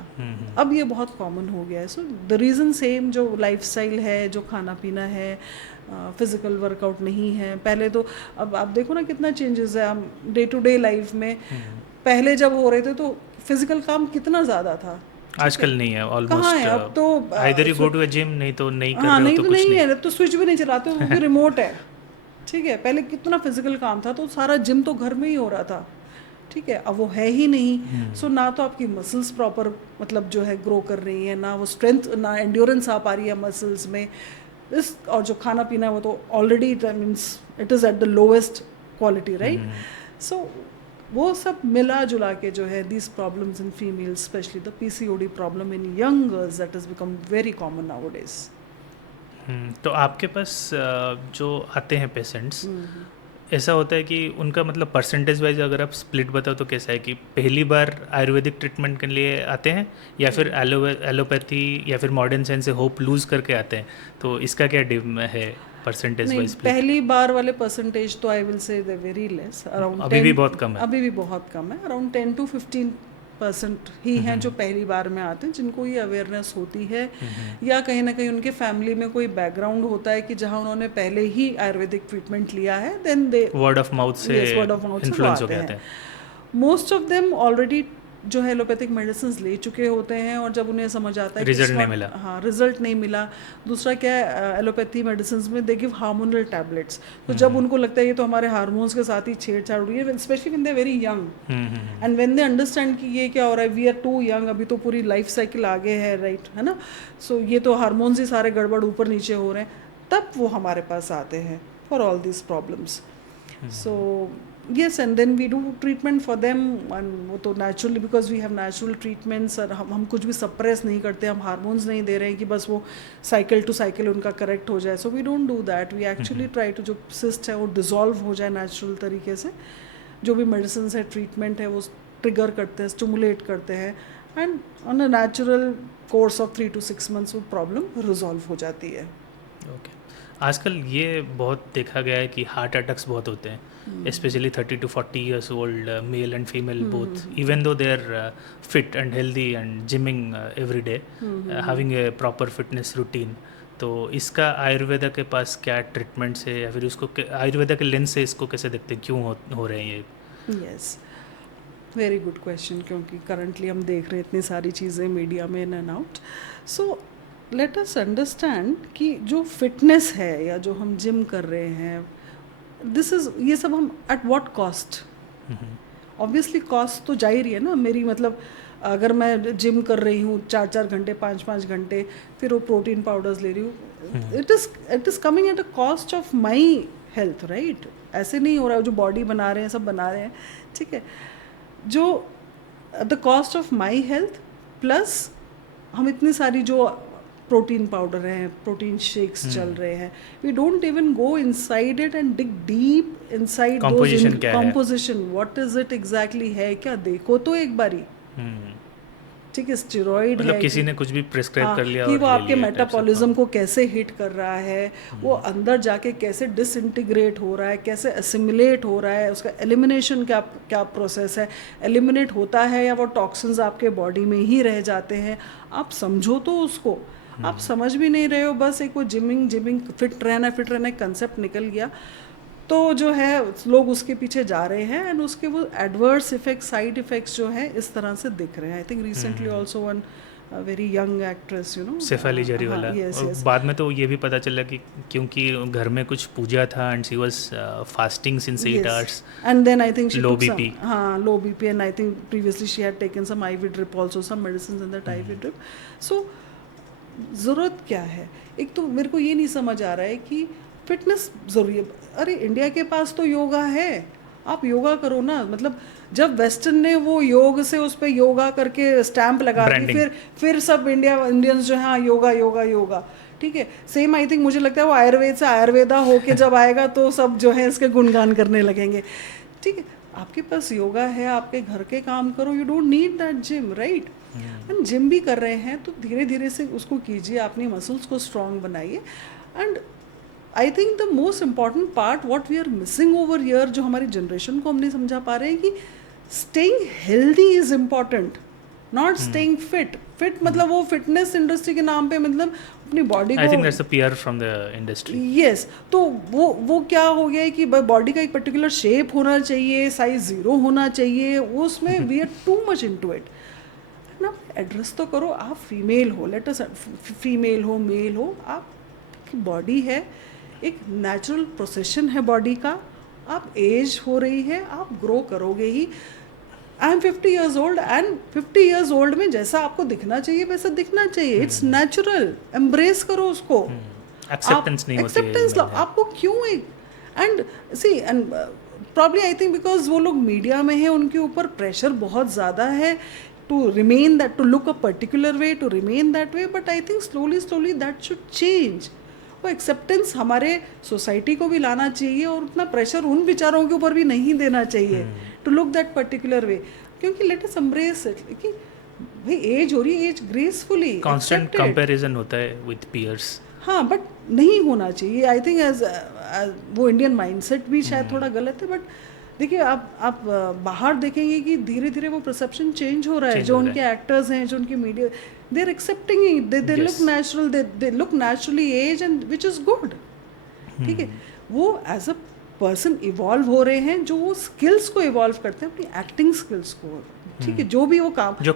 अब ये बहुत कॉमन हो गया है. सो द रीज़न सेम, जो लाइफस्टाइल है, जो खाना पीना है, फिज़िकल वर्कआउट नहीं है. पहले तो अब आप देखो ना कितना चेंजेस है. हम डे टू डे लाइफ में पहले जब हो रहे थे तो फिजिकल काम कितना ज़्यादा था, आजकल नहीं है. ऑलमोस्ट कहाँ है अब तो. Either you go to a gym, नहीं तो नहीं कर हाँ, रहे नहीं हो तो कुछ नहीं है. अब तो स्विच भी नहीं चलाते, वो भी रिमोट है, ठीक है. पहले कितना फिजिकल काम था, तो सारा जिम तो घर में ही हो रहा था, ठीक है. अब वो है ही नहीं. सो ना तो आपकी मसल्स प्रॉपर मतलब जो है ग्रो कर रही है, ना वो स्ट्रेंथ, ना एंड्योरेंस आ पा रही है मसल्स में. और जो खाना पीना है वो तो already means it is at the lowest quality, right. So वो सब मिला जुला के जो है these problems in females, specially the PCOD problem in young girls, that is become very common nowadays. तो आपके पास जो आते हैं पेशेंट्स, ऐसा होता है कि उनका मतलब परसेंटेज वाइज अगर आप स्प्लिट बताओ तो कैसा है कि पहली बार आयुर्वेदिक ट्रीटमेंट के लिए आते हैं या फिर एलोपैथी या फिर मॉडर्न साइंस से होप लूज़ करके आते हैं? तो इसका क्या है परसेंटेज वाइज? पहली बार वाले परसेंटेज तो I will say they very less, around अभी भी बहुत कम है. अभी भी बहुत कम है. अराउंड 10 to 15% ही हैं जो पहली बार में आते हैं, जिनको ये अवेयरनेस होती है या कहीं ना कहीं उनके फैमिली में कोई बैकग्राउंड होता है कि जहाँ उन्होंने पहले ही आयुर्वेदिक ट्रीटमेंट लिया है, then they word of mouth से इन्फ्लुएंस हो गए हैं. मोस्ट ऑफ देम ऑलरेडी जो है एलोपैथिक मेडिसिन ले चुके होते हैं, और जब उन्हें समझ आता है रिजल्ट नहीं मिला, हाँ रिजल्ट नहीं मिला. दूसरा क्या है, एलोपैथी मेडिसिन में दे गिव हार्मोनल टैबलेट्स. तो जब उनको लगता है ये तो हमारे हार्मोन्स के साथ ही छेड़छाड़ हो रही है, specially when they very young, and when they understand कि ये क्या हो रहा है, वी आर टू यंग, अभी तो पूरी लाइफ साइकिल आगे है, राइट है ना. सो ये तो हार्मोन्स ही सारे गड़बड़ ऊपर नीचे हो रहे हैं. तब वो हमारे पास आते हैं for all this problems. So yes, and then we do treatment for them, and वो तो naturally because we have natural treatments, और हम कुछ भी suppress नहीं करते, हम हार्मोन्स नहीं दे रहे हैं कि बस वो साइकिल टू साइकिल उनका करेक्ट हो जाए. So we don't do that. We actually try to जो सिस्ट है वो डिजॉल्व हो जाए नेचुरल तरीके से. जो भी मेडिसिन है, ट्रीटमेंट है, वो ट्रिगर करते हैं, स्टिमुलेट करते हैं, and on a natural course of 3 to 6 months वो प्रॉब्लम रिजॉल्व हो जाती है. ओके. आजकल ये बहुत देखा गया है कि हार्ट अटैक्स बहुत होते हैं, especially 30 to 40 years old, male and female both, even though they're fit and healthy and gymming every day, having a proper fitness routine. तो इसका आयुर्वेदा के पास क्या ट्रीटमेंट्स है, या फिर उसको आयुर्वेदा के लेंस से इसको कैसे देखते हैं, क्यों हो रहे हैं ये? यस, वेरी गुड क्वेश्चन, क्योंकि करंटली हम देख रहे हैं इतनी सारी चीज़ें मीडिया में in and out. So let us understand कि जो फिटनेस है या जो हम जिम कर रहे हैं, दिस इज, ये सब हम at what cost. Obviously cost तो जा ही रही है ना मेरी. मतलब अगर मैं जिम कर रही हूँ 4-4 घंटे, 5-5 घंटे, फिर वो प्रोटीन पाउडर्स ले रही हूँ, it is coming at a cost of my health, right? ऐसे नहीं हो रहा है. जो बॉडी बना रहे हैं, सब बना रहे हैं, ठीक है, जो at the cost of my health, plus हम इतनी सारी जो प्रोटीन पाउडर हैं, प्रोटीन शेक्स चल रहे हैं, we don't even go inside it and dig deep inside composition. What is it exactly है क्या, देखो तो एक बारी. ठीक है, स्टेरॉइड मतलब है, किसी ने कुछ भी प्रिस्क्राइब कर लिया कि वो आपके मेटाबॉलिज्म को कैसे हिट कर रहा है, वो अंदर जाके कैसे डिसइंटीग्रेट हो रहा है, कैसे असिमिलेट हो रहा है, उसका एलिमिनेशन क्या प्रोसेस है, एलिमिनेट होता है या वो टॉक्सिन्स आपके बॉडी में ही रह जाते हैं. आप समझो तो उसको. आप समझ भी नहीं रहे हो, बस एक वो जिमिंग फिट रहना कंसेप्ट निकल गया, तो जो है लोग उसके पीछे जा रहे हैं, एंड उसके वो एडवर्स इफेक्ट, साइड इफेक्ट्स जो हैं इस तरह से दिख रहे हैं. I think recently also one very young actress, you know, Shefali Jariwala, बाद में तो ये भी पता चला कि क्योंकि घर में कुछ पूजा था and she was fasting since 8 hours, and then I think she low BP, low BP, and I think previously she had taken some IV drip also, some medicines in that IV drip. So ज़रूरत क्या है? एक तो मेरे को ये नहीं समझ आ रहा है कि फिटनेस ज़रूरी है. अरे इंडिया के पास तो योगा है, आप योगा करो ना. मतलब जब वेस्टर्न ने वो योग से उस पर योगा करके स्टैंप लगा दी, फिर सब इंडियंस जो है हाँ योगा, ठीक है. सेम आई थिंक मुझे लगता है वो आयुर्वेद से आयुर्वेदा होके जब आएगा तो सब जो है इसके गुणगान करने लगेंगे. ठीक है, आपके पास योगा है, आपके घर के काम करो, you don't need that gym, right? And gym भी कर रहे हैं तो धीरे धीरे से उसको कीजिए, अपनी मसल्स को स्ट्रॉन्ग बनाइए. And I think the most important part what we are missing over here, जो हमारी जनरेशन को हम नहीं समझा पा रहे हैं, कि staying healthy is important, not staying fit. मतलब वो फिटनेस इंडस्ट्री के नाम पे मतलब अपनी बॉडी को, I think that's a PR from the industry. Yes, तो वो क्या हो गया है कि बॉडी का एक पर्टिकुलर शेप होना चाहिए, साइज 0 होना चाहिए, वो उसमें we are too much into it. ना एड्रेस तो करो, आप फीमेल हो, लेट अस फीमेल हो, मेल हो, आपकी बॉडी है, एक नेचुरल प्रोसेशन है बॉडी का. आप एज हो रही है, आप ग्रो करोगे ही. I am 50 years old, and 50 years old में जैसा आपको दिखना चाहिए वैसा दिखना चाहिए. इट्स नेचुरल, एम्ब्रेस करो उसको. एक्सेप्टेंस नहीं होती है, एक्सेप्टेंस आपको क्यों एक, and see, and probably I think because वो लोग मीडिया में है, उनके ऊपर प्रेशर बहुत ज़्यादा है to remain that, to look a particular way, to remain that way, but I think slowly that should change. वो एक्सेप्टेंस हमारे सोसाइटी को भी लाना चाहिए, और उतना प्रेशर उन विचारों के ऊपर भी नहीं देना चाहिए to look that particular way. क्योंकि लेट अस एम्ब्रेस इट, कि भाई एज हो रही है, एज ग्रेसफुली. कांस्टेंट कंपैरिजन होता है विद पीयर्स, हाँ, बट नहीं होना चाहिए. आई थिंक एज वो इंडियन माइंडसेट भी शायद थोड़ा गलत है. बट देखिए, आप बाहर देखेंगे कि धीरे धीरे वो परसेप्शन चेंज हो रहा है. जो उनके एक्टर्स हैं, जो उनके media, they are accepting it, they look natural, they look naturally age, and which is good. ठीक है, वो एज अ पर्सन इवॉल्व हो रहे हैं, जो वो स्किल्स को इवॉल्व करते हैं, अपनी एक्टिंग स्किल्स को. ठीक है, जो भी वो काम, जो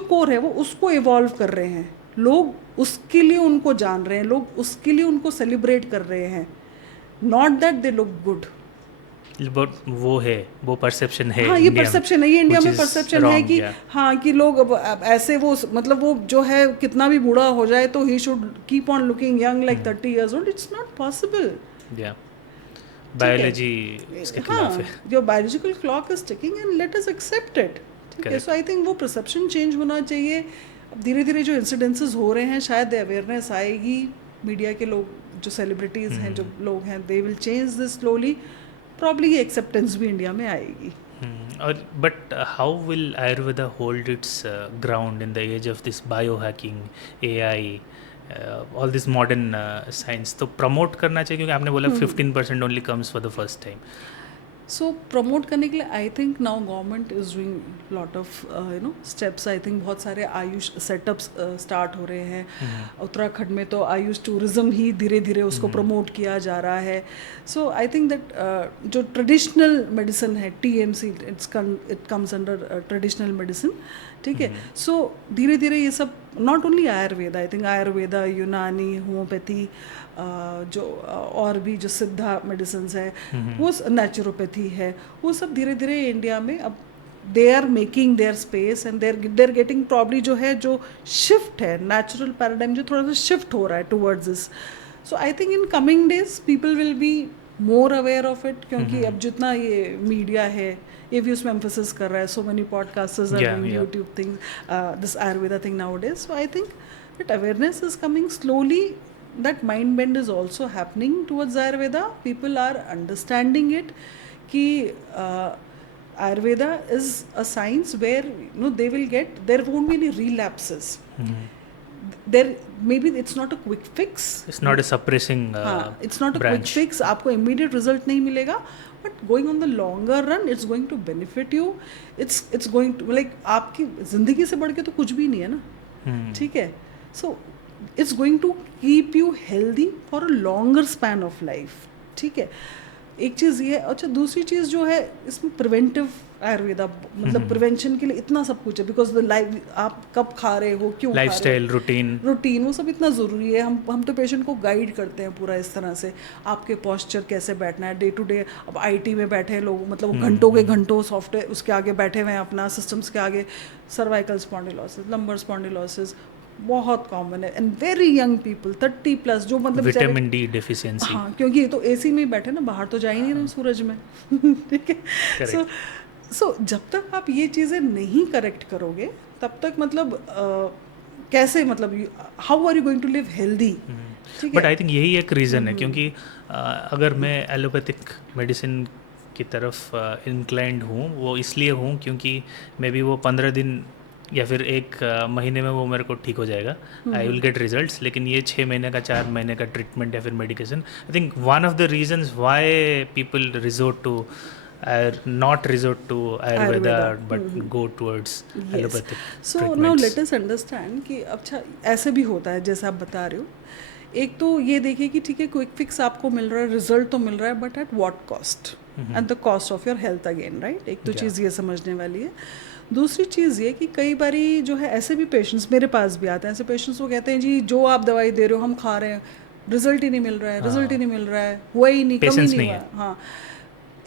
कोर है वो उसको इवॉल्व कर रहे हैं. लोग उसके लिए उनको जान रहे हैं, लोग उसके लिए उनको सेलिब्रेट कर रहे हैं, not that they look good. But वो परसेप्शन है हाँ, ये इंडिया में, परसेप्शन है, ये इंडिया which में is परसेप्शन है wrong, कि yeah. हाँ कि लोग अब ऐसे वो मतलब वो जो है कितना भी बूढ़ा हो जाए तो ही should keep on looking young like 30 years old. It's not possible. या ठीक है. बायोलॉजी इसके खिलाफ है. हाँ, your biological clock is ticking and let us accept it. ठीक है. Correct. सो आई थिंक वो परसेप्शन चेंज होना चाहिए. अब धीरे धीरे जो इंसिडेंसेस हो रहे हैं शायद अवेयरनेस आएगी. मीडिया के लोग जो सेलिब्रिटीज़ हैं, जो लोग हैं, they will change this slowly. Probably ये एक्सेप्टेंस भी इंडिया में आएगी. और but how will Ayurveda hold its ground in the age of this bio hacking, AI, all this modern science? तो प्रमोट करना चाहिए, क्योंकि आपने बोला 15% only comes for the first time. So promote करने के लिए I think now government is doing lot of steps. I think बहुत सारे आयुष सेटअप्स स्टार्ट हो रहे हैं. उत्तराखंड में तो आयुष टूरिज्म ही धीरे धीरे उसको प्रमोट किया जा रहा है. सो आई थिंक दैट जो ट्रेडिशनल मेडिसिन है, TMC, it comes under traditional medicine. ठीक है. सो धीरे धीरे ये सब not only Ayurveda, I think Ayurveda, यूनानी, होम्योपैथी, जो और भी जो सिद्धा मेडिसिन है, वो नेचुरोपैथी है, वो सब धीरे धीरे इंडिया में अब they are making their space and they're getting probably जो है जो शिफ्ट है नेचुरल पैराडाइम जो थोड़ा सा शिफ्ट हो रहा है towards this. So I think in coming days people will be more aware of it. क्योंकि अब जितना ये मीडिया है ये भी उसमें एम्फोसिस कर रहा है. So many podcasters are doing YouTube thing, this Ayurveda thing nowadays. So I think that awareness is coming slowly. That mind bend is also happening towards Ayurveda. People are understanding it कि Ayurveda is a science where they will get, there won't be any relapses. There maybe it's not a quick fix. It's not a suppressing it's not a branch. quick fix. आपको immediate result नहीं मिलेगा, but going on the longer run it's going to benefit you. It's going to like आपकी जिंदगी से बढ़ के तो कुछ भी नहीं है ना. ठीक है. So it's going to keep you healthy for a longer span of life. ठीक है. एक चीज़ ये. अच्छा, दूसरी चीज़ जो है इसमें प्रिवेंटिव आयुर्वेदा, मतलब प्रिवेंशन के लिए इतना सब कुछ है. बिकॉज द लाइफ आप कब खा रहे हो, क्यों लाइफस्टाइल, रूटीन, वो सब इतना ज़रूरी है. हम तो पेशेंट को गाइड करते हैं पूरा इस तरह से. आपके पोस्चर कैसे बैठना है डे टू डे. अब IT में बैठे हैं लोग, मतलब घंटों के घंटों सॉफ्टवेयर उसके आगे बैठे हुए हैं, अपना सिस्टम्स के आगे. सर्वाइकल स्पॉन्डिलोसिस, लंबर स्पॉन्डिलोसिस बहुत कॉमन है. एंड वेरी यंग पीपल 30+, जो मतलब विटामिन D डेफिशिएंसी. हाँ, क्योंकि ये तो AC में ही बैठे ना, बाहर तो जा ही नहीं रहे सूरज में. ठीक है. सो जब तक आप ये चीज़ें नहीं करेक्ट करोगे तब तक मतलब कैसे, मतलब how are you going to live healthy. But I think यही एक रीज़न है, क्योंकि अगर मैं एलोपैथिक मेडिसिन की तरफ इंक्लाइंड हूँ, वो इसलिए हूँ क्योंकि मे बी वो 15 दिन या फिर 1 महीने में वो मेरे को ठीक हो जाएगा, आई विल गेट रिजल्ट्स. लेकिन ये 6 महीने का, 4 महीने का ट्रीटमेंट या फिर medication, I think one of the reasons why people resort to not resort to Ayurveda but go towards allopathic. So now let us understand कि अच्छा ऐसे भी होता है जैसे आप बता रहे हो. एक तो ये देखिए कि ठीक है क्विक फिक्स आपको मिल रहा है, रिजल्ट तो मिल रहा है, but at what cost and the cost of your health again, right. एक तो चीज़ ये समझने वाली है. दूसरी चीज़ ये कि कई बारी जो है ऐसे भी पेशेंट्स मेरे पास भी आते हैं. ऐसे पेशेंट्स वो कहते हैं जी जो आप दवाई दे रहे हो हम खा रहे हैं, रिजल्ट ही नहीं मिल रहा है, रिजल्ट ही नहीं मिल रहा है, हुआ ही नहीं, कम ही नहीं हुआ. हाँ,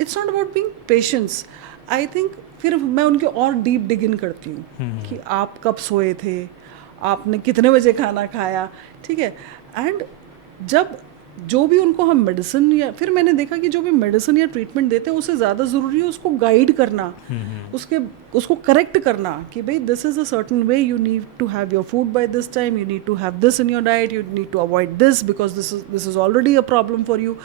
it's not about being patience. I think फिर मैं उनके और डीप डिग इन करती हूँ कि आप कब सोए थे, आपने कितने बजे खाना खाया. ठीक है. एंड जब जो भी उनको हम मेडिसिन, या फिर मैंने देखा कि जो भी मेडिसिन या ट्रीटमेंट देते हैं उससे ज़्यादा ज़रूरी है उसको गाइड करना, उसको करेक्ट करना कि भाई this is a certain way, you need to have your food by this time, you need to have this in your diet, you need to avoid this because this is already a problem for you.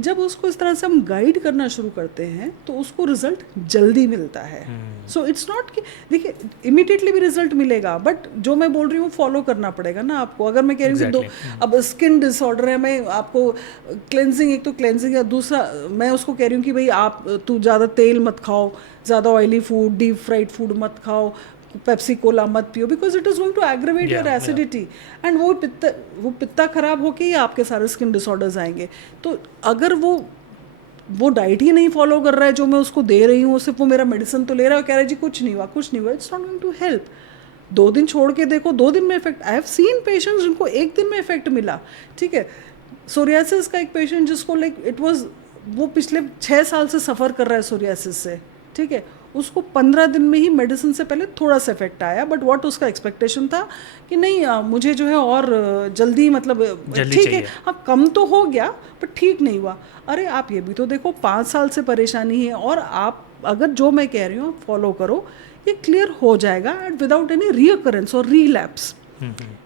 जब उसको इस तरह से हम गाइड करना शुरू करते हैं तो उसको रिजल्ट जल्दी मिलता है. सो इट्स नॉट कि देखिए इमीडिएटली भी रिजल्ट मिलेगा, बट जो मैं बोल रही हूँ फॉलो करना पड़ेगा ना आपको. अगर मैं कह रही हूँ कि अब स्किन डिसऑर्डर है, मैं आपको क्लेंजिंग, एक तो क्लेंजिंग, या दूसरा मैं उसको कह रही हूँ कि भाई तू ज़्यादा तेल मत खाओ, ज़्यादा oily food, deep fried food मत खाओ, पेप्सी कोला मत पियो because it is going to aggravate your acidity and वो पित्ता खराब होके ही आपके सारे स्किन डिसऑर्डर्स आएंगे. तो अगर वो डाइट ही नहीं फॉलो कर रहा है जो मैं उसको दे रही हूँ, सिर्फ वो मेरा मेडिसिन तो ले रहा है और कह रहा है जी कुछ नहीं हुआ, it's not going to help. 2 दिन छोड़ के देखो, 2 दिन में effect. I have seen patients जिनको 1 दिन में इफेक्ट मिला. ठीक है. सोरियासिस का एक पेशेंट जिसको लाइक इट वाज वो पिछले 6 साल से सफ़र कर रहा है सोरियासिस से, ठीक है, उसको 15 दिन में ही मेडिसिन से पहले थोड़ा सा इफेक्ट आया, बट व्हाट उसका एक्सपेक्टेशन था कि नहीं मुझे जो है और जल्दी मतलब ठीक है, हाँ कम तो हो गया पर ठीक नहीं हुआ। अरे आप ये भी तो देखो 5 साल से परेशानी है, और आप अगर जो मैं कह रही हूँ फॉलो करो, ये क्लियर हो जाएगा एंड विदाउट एनी रीअकरेंस और रीलैप्स,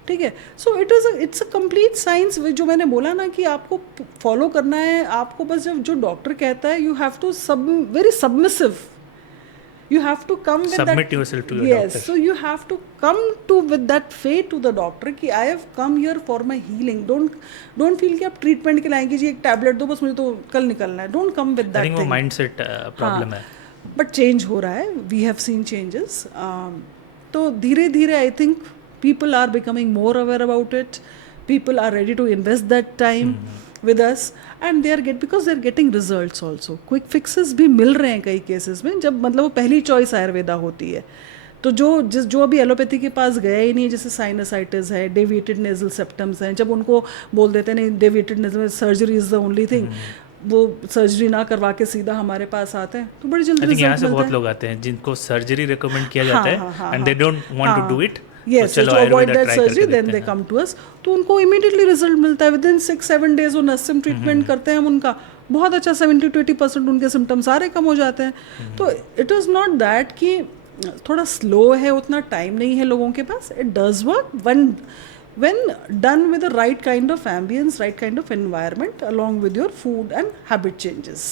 ठीक है। So it's a complete science, जो मैंने बोला ना कि आपको फॉलो करना है, आपको बस जब जो डॉक्टर कहता है, you have to very submissive, you have to come with submit that, yourself to your yes doctor. so you have to come to with that faith to the doctor कि I have come here for my healing, don't feel कि आप ट्रीटमेंट के लाएंगे जी एक टैबलेट दो बस मुझे तो कल निकलना है, don't come with that I think वो mindset problem है, बट चेंज हो रहा है, वी हैव सीन चेंजेस। तो धीरे धीरे I think people are becoming more aware about it, people are ready to invest that time with us, and they are because they are getting results also, quick fixes भी मिल रहे हैं कई केसेस में, जब मतलब वो पहली चॉइस आयुर्वेदा होती है। तो जो अभी एलोपैथी के पास गया ही नहीं, जैसे साइनसाइटिस है, डेविएटेड नेजल सेप्टम्स हैं, जब उनको बोल देते हैं नहीं deviated nasal surgery is the only thing, वो सर्जरी ना करवा के सीधा हमारे पास आते हैं, तो बड़ी जल्दी रिजल्ट यहाँ से मिलता बहुत है। लोग आते हैं जिनको सर्जरी रिकमेंड किया जाता है and they don't want to do it, yes to avoid that surgery, then they come to us, तो उनको immediately result मिलता है, within 6-7 days वो नस्सिम ट्रीटमेंट करते हैं हम उनका, बहुत अच्छा 70-80% उनके सिम्टम्स सारे कम हो जाते हैं। तो इट इज़ नॉट दैट कि थोड़ा स्लो है, उतना टाइम नहीं है लोगों के पास, it does work when done with the right kind of ambience, right kind of environment along with your food and habit changes.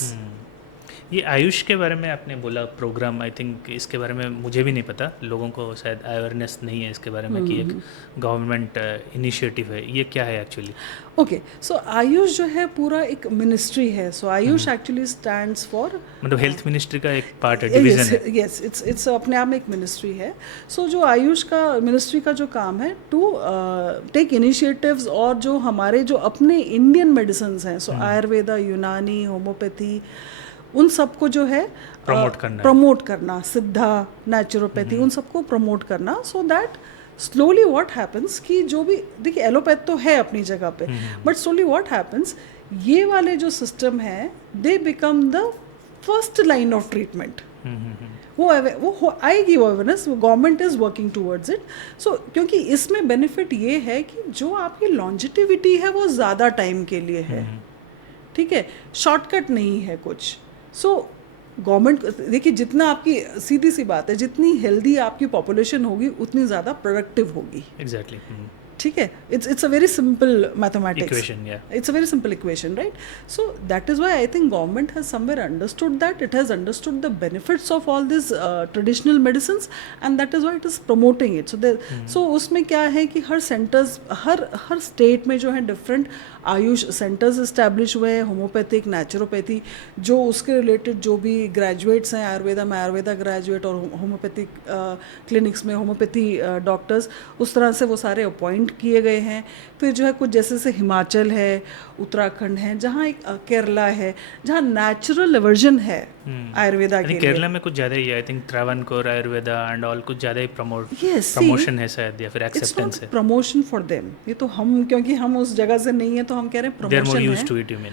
ये आयुष के बारे में आपने बोला प्रोग्राम, आई थिंक इसके बारे में मुझे भी नहीं पता, लोगों को शायद अवेयरनेस नहीं है इसके बारे में कि एक गवर्नमेंट इनिशिएटिव है, ये क्या है एक्चुअली? ओके, सो आयुष जो है पूरा एक मिनिस्ट्री है, सो आयुष एक्चुअली स्टैंड्स फॉर, मतलब हेल्थ मिनिस्ट्री का एक पार्ट है, डिवीजन है। यस, इट्स अपने आप में एक मिनिस्ट्री है। सो जो आयुष का मिनिस्ट्री का जो काम है टू टेक इनिशिएटिव्स, और जो हमारे जो अपने इंडियन मेडिसिन हैं, सो आयुर्वेदा, यूनानी, होम्योपैथी, उन सबको जो है प्रमोट करना, सिद्धा, नेचुरोपैथी, उन सबको प्रमोट करना, so that slowly what happens कि जो भी देखिए एलोपैथ तो है अपनी जगह पे, बट स्लोली व्हाट हैपन्स, ये वाले जो सिस्टम है they become the first line of treatment. वो आएगी वो awareness, government is working towards it. So क्योंकि इसमें बेनिफिट ये है कि जो आपकी लॉन्जिटिविटी है वो ज़्यादा टाइम के लिए है, ठीक है, शॉर्टकट नहीं है कुछ। सो गवर्नमेंट देखिए, जितना आपकी सीधी सी बात है, जितनी हेल्दी आपकी पॉपुलेशन होगी उतनी ज़्यादा प्रोडक्टिव होगी। एग्जैक्टली, ठीक है, it's a very simple mathematics equation, या it's a very simple equation, right? So that is why I think government has somewhere understood that, it has understood the benefits of all these traditional medicines, and that is why it is promoting it. So so उसमें क्या है कि हर सेंटर्स, हर स्टेट में जो है डिफरेंट आयुष सेंटर्स इस्टेब्लिश हुए हैं, होम्योपैथिक, नेचुरोपैथी, जो उसके रिलेटेड जो भी ग्रेजुएट्स हैं आयुर्वेदा में, आयुर्वेदा ग्रेजुएट, और होम्योपैथिक क्लिनिक्स में होम्योपैथी डॉक्टर्स, उस तरह से वो सारे अपॉइंट किए गए हैं। फिर जो है कुछ जैसे हिमाचल है, उत्तराखंड है, जहाँ एक केरला है, जहाँ नेचुरल वर्जन है आयुर्वेदा के लिए। केरला में कुछ ज़्यादा ही है, I think Travancore Ayurveda and all, कुछ ज़्यादा ही प्रमोशन है शायद, या फिर एक्सेप्टेंस है। प्रमोशन फॉर देम, ये तो हम क्योंकि हम उस जगह से नहीं है तो हम कह रहे हैं प्रमोशन है। Used to it, you mean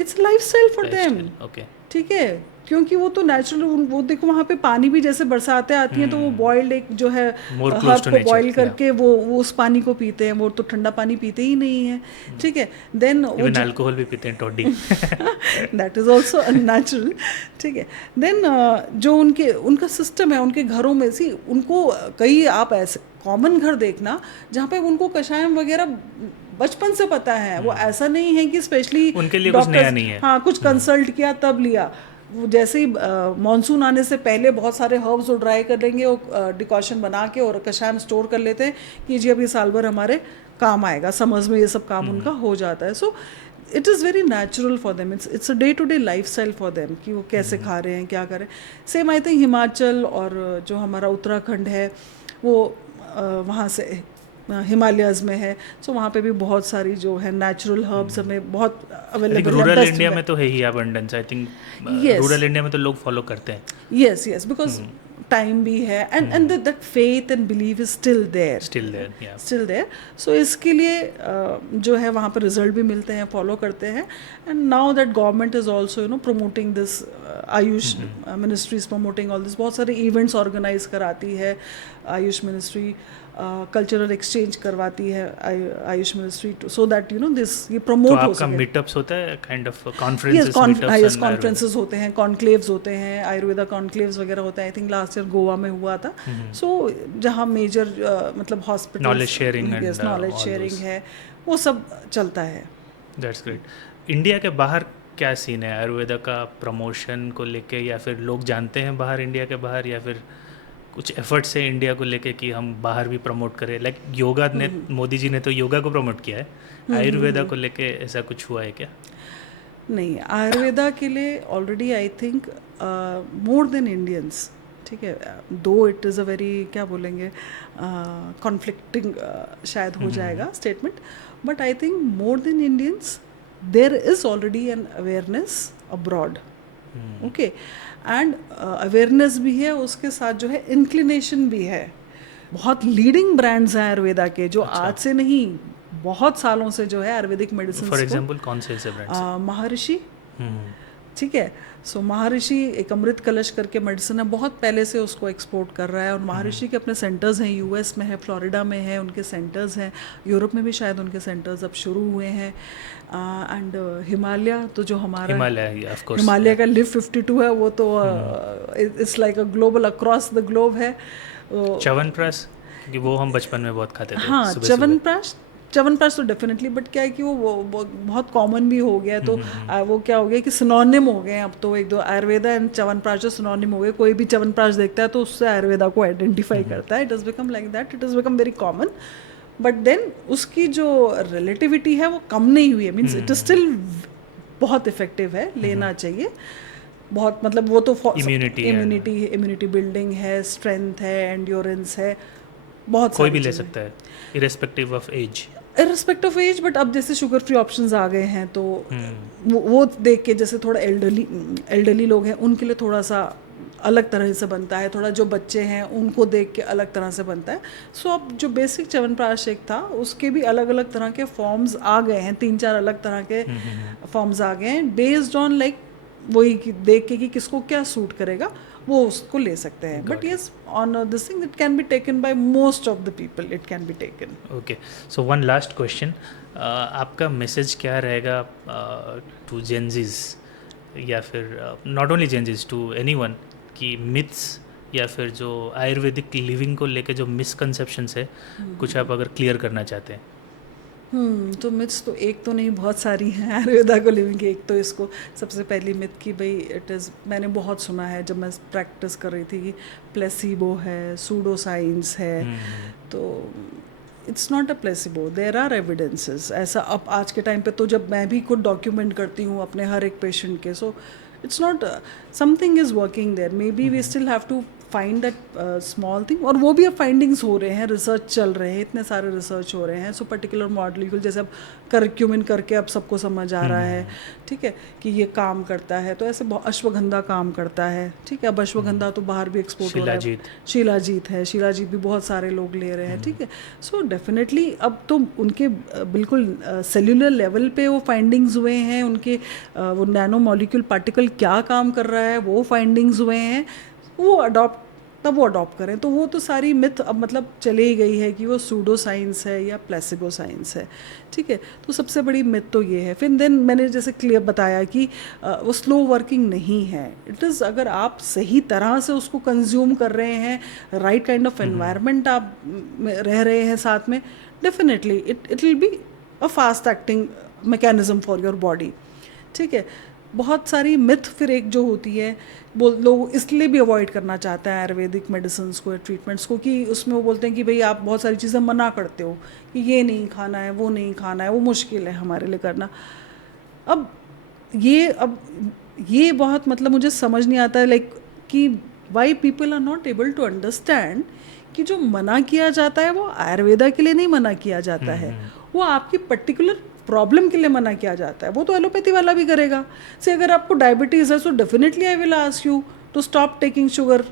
it's lifestyle for them, okay, ठीक है, क्योंकि वो तो नेचुरल, वो देखो वहाँ पे पानी भी जैसे बरसातें आती हैं तो वो बॉइल्ड एक जो है हर्ब को बॉइल करके वो उस पानी को पीते हैं, वो तो ठंडा पानी पीते ही नहीं है, ठीक है। देन इवन अल्कोहल भी पीते हैं, Todi, that is also unnatural, ठीक है। देन जो उनका सिस्टम है उनके घरों में, सी उनको कई आप ऐसे कॉमन घर देखना जहाँ पे उनको कषायम वगैरह बचपन से पता है, वो ऐसा नहीं है कि स्पेशली उनके लिए कुछ नया नहीं है, हाँ कुछ कंसल्ट किया तब लिया। जैसे ही मानसून आने से पहले बहुत सारे हर्ब्स वो ड्राई कर लेंगे, वो डिकॉशन बना के और कषायम स्टोर कर लेते हैं कि जी अभी साल भर हमारे काम आएगा, समझ में ये सब काम उनका हो जाता है। So it is very natural for them, it's a day to day life style for them कि वो कैसे खा रहे हैं, क्या कर रहे हैं। सेम आई थिंक हिमाचल और जो हमारा उत्तराखंड है वो वहाँ से हिमालयस में है, सो वहाँ पे भी बहुत सारी जो है नेचुरल हर्ब्स हमें बहुत अवेलेबल है। रूरल इंडिया में तो है ही abundance, I think rural India में तो लोग फॉलो करते हैं। यस बिकॉज टाइम भी है, and that faith and believe is still there. So इसके लिए जो है वहाँ पर रिजल्ट भी मिलते हैं, फॉलो करते हैं. And now that government is also promoting this, Ayush ministry is promoting all this. बहुत सारे इवेंट्स ऑर्गेनाइज कराती है आयुष मिनिस्ट्री, कल्चरल एक्सचेंज करवाती है Ayush ministry, so that this ये प्रमोट हो सके. मीटअप्स होता है, kind of conferences, yes conferences होते हैं, कॉन्क्लेव्स होते हैं, आयुर्वेदा कॉन्क्लेव्स वगैरह होता है. I think last year Goa में हुआ था. सो जहाँ मेजर मतलब हॉस्पिटल नॉलेज शेयरिंग है, वो सब चलता है. That's great. इंडिया के बाहर क्या सीन है आयुर्वेदा का प्रमोशन को लेके, या फिर लोग जानते हैं बाहर, इंडिया के बाहर, या फिर कुछ एफर्ट्स है इंडिया को लेके कि हम बाहर भी प्रमोट करें? लाइक योगा ने, मोदी जी ने तो योगा को प्रमोट किया है, आयुर्वेदा को लेके ऐसा कुछ हुआ है क्या? नहीं, आयुर्वेदा के लिए already I think more than Indians, ठीक है, दो इट इज़ अ वेरी क्या बोलेंगे कॉन्फ्लिक्टिंग शायद हो जाएगा statement, but I think more than Indians there is already an awareness abroad. Okay, and awareness भी है, उसके साथ जो है इंक्लिनेशन भी है. बहुत लीडिंग ब्रांड्स हैं आयुर्वेदा के जो आज से नहीं बहुत सालों से जो है आयुर्वेदिक मेडिसिन. फॉर एग्जांपल कौन से ब्रांड्स? महर्षि, ठीक है. सो महर्षि एक अमृत कलश करके मेडिसिन है, बहुत पहले से उसको एक्सपोर्ट कर रहा है, और महर्षि के अपने सेंटर्स हैं, यूएस में है, फ्लोरिडा में है उनके सेंटर्स हैं, यूरोप में भी शायद उनके सेंटर्स अब शुरू हुए हैं. एंड हिमालय, तो जो हमारा हिमालय का लिव 52 है, वो तो it's like a global, across the globe है. च्यवनप्राश, क्योंकि वो हम बचपन में बहुत खाते थे. हाँ, च्यवनप्राश तो डेफिनेटली, बट क्या है कि वो बहुत कॉमन भी हो गया है, तो वो क्या हो गया कि सिनोनिम हो गए अब तो. एक दो आयुर्वेदा एंड च्यवनप्राश जो सिनोनिम हो गए, कोई भी च्यवनप्राश देखता है तो उससे आयुर्वेदा को आइडेंटिफाई करता है. It is become like that, it is become very common, but then उसकी जो रिलेटिविटी है वो कम नहीं हुई है. मीन्स इट इज स्टिल बहुत इफेक्टिव है, लेना चाहिए बहुत. मतलब वो तो इम्यूनिटी बिल्डिंग है, स्ट्रेंथ है, एंड्योरेंस है, बहुत कोई भी ले सकता है इरेस्पेक्टिव ऑफ एज. बट अब जैसे शुगर फ्री ऑप्शंस आ गए हैं, तो वो देख के, जैसे थोड़ा एल्डरली लोग हैं उनके लिए थोड़ा सा अलग तरह से बनता है, थोड़ा जो बच्चे हैं उनको देख के अलग तरह से बनता है. सो अब जो बेसिक च्यवनप्राश एक था उसके भी अलग अलग तरह के फॉर्म्स आ गए हैं, 3-4 अलग तरह के फॉर्म्स आ गए हैं, बेस्ड ऑन लाइक वही देख के कि किसको क्या सूट करेगा वो उसको ले सकते हैं. But yes, on this thing it can be taken by most of the people, it can be taken. Okay, so one last question, आपका मैसेज क्या रहेगा टू जेनजीज, या फिर not only Gen Zs, to anyone, कि मिथ्स या फिर जो आयुर्वेदिक लिविंग को लेके जो मिसकंसेप्शंस है, कुछ आप अगर क्लियर करना चाहते हैं? तो मिथ्स तो एक तो नहीं, बहुत सारी हैं आयुर्वेदा को लिविंग की. एक तो इसको सबसे पहली मिथ की भाई इट इज़, मैंने बहुत सुना है जब मैं प्रैक्टिस कर रही थी, कि प्लेसिबो है, सूडो साइंस है. तो it's not a placebo, there are evidences. ऐसा अब आज के टाइम पे तो जब मैं भी खुद डॉक्यूमेंट करती हूँ अपने हर एक पेशेंट के, सो it's not something is working there, maybe we still have to find that small thing. और वो भी अब फाइंडिंग्स हो रहे हैं, रिसर्च चल रहे हैं, इतने सारे रिसर्च हो रहे हैं. सो पर्टिकुलर मॉलिक्यूल जैसे अब करक्यूमिन करके अब सबको समझ आ रहा है, ठीक है, कि ये काम करता है. तो ऐसे अश्वगंधा काम करता है, ठीक है. अब अश्वगंधा तो बाहर भी एक्सपोर्ट हो रहा है, शिलाजीत भी बहुत सारे लोग ले रहे हैं, ठीक है. सो डेफिनेटली अब तो उनके बिल्कुल सेल्यूलर लेवल पे वो फाइंडिंग्स हुए हैं, उनके वो नैनो मॉलिक्यूल पार्टिकल क्या काम कर रहा है वो फाइंडिंग्स हुए हैं, वो अडॉप्ट करें. तो वो तो सारी मिथ अब मतलब चले ही गई है कि वो सूडो साइंस है या प्लेसिबो साइंस है, ठीक है. तो सबसे बड़ी मिथ तो ये है. फिर देन मैंने जैसे क्लियर बताया कि वो स्लो वर्किंग नहीं है. इट इज़, अगर आप सही तरह से उसको कंज्यूम कर रहे हैं, राइट काइंड ऑफ एनवायरनमेंट आप रह रहे हैं साथ में, definitely it will be a fast acting mechanism for your body, ठीक है. बहुत सारी मिथ फिर एक जो होती है, वो लोग इसलिए भी अवॉइड करना चाहते हैं आयुर्वेदिक मेडिसिन को या ट्रीटमेंट्स को, कि उसमें वो बोलते हैं कि भाई आप बहुत सारी चीज़ें मना करते हो, कि ये नहीं खाना है, वो नहीं खाना है, वो मुश्किल है हमारे लिए करना. अब ये बहुत मतलब मुझे समझ नहीं आता है, लाइक कि why people are not able to understand कि जो मना किया जाता है वो आयुर्वेदा के लिए नहीं मना किया जाता है, वो आपकी पर्टिकुलर प्रॉब्लम के लिए मना किया जाता है. वो तो एलोपैथी वाला भी करेगा. से अगर आपको डायबिटीज़ है, so definitely I will ask you to stop taking sugar,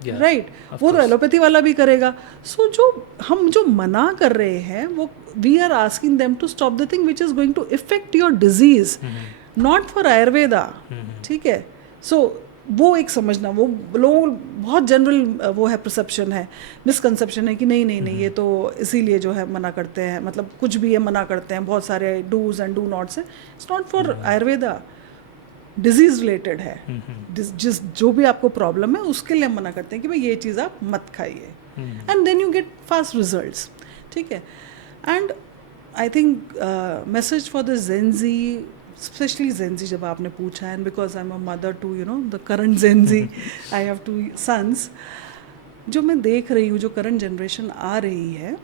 Yeah, right, of वो तो course. एलोपैथी वाला भी करेगा. सो जो हम जो मना कर रहे हैं वो we are asking them to stop the thing which is going to effect your disease, not for Ayurveda. ठीक है. सो वो एक समझना, वो लोग बहुत जनरल वो है, परसेप्शन है, मिसकंसेप्शन है कि नहीं नहीं नहीं ये तो इसीलिए जो है मना करते हैं, मतलब कुछ भी ये मना करते हैं, बहुत सारे डूज एंड डू नॉट्स है. It's not for Ayurveda, disease related है. जिस जो भी आपको प्रॉब्लम है उसके लिए हम मना करते हैं कि भाई ये चीज़ आप मत खाइए, and then you get fast results. ठीक है. And I think message for the Gen Z, especially Gen Z, जब आपने पूछा, and because I am a mother to you know the current Gen Z, I have 2 sons. जो मैं देख रही हूँ, जो करंट जनरेशन आ रही है,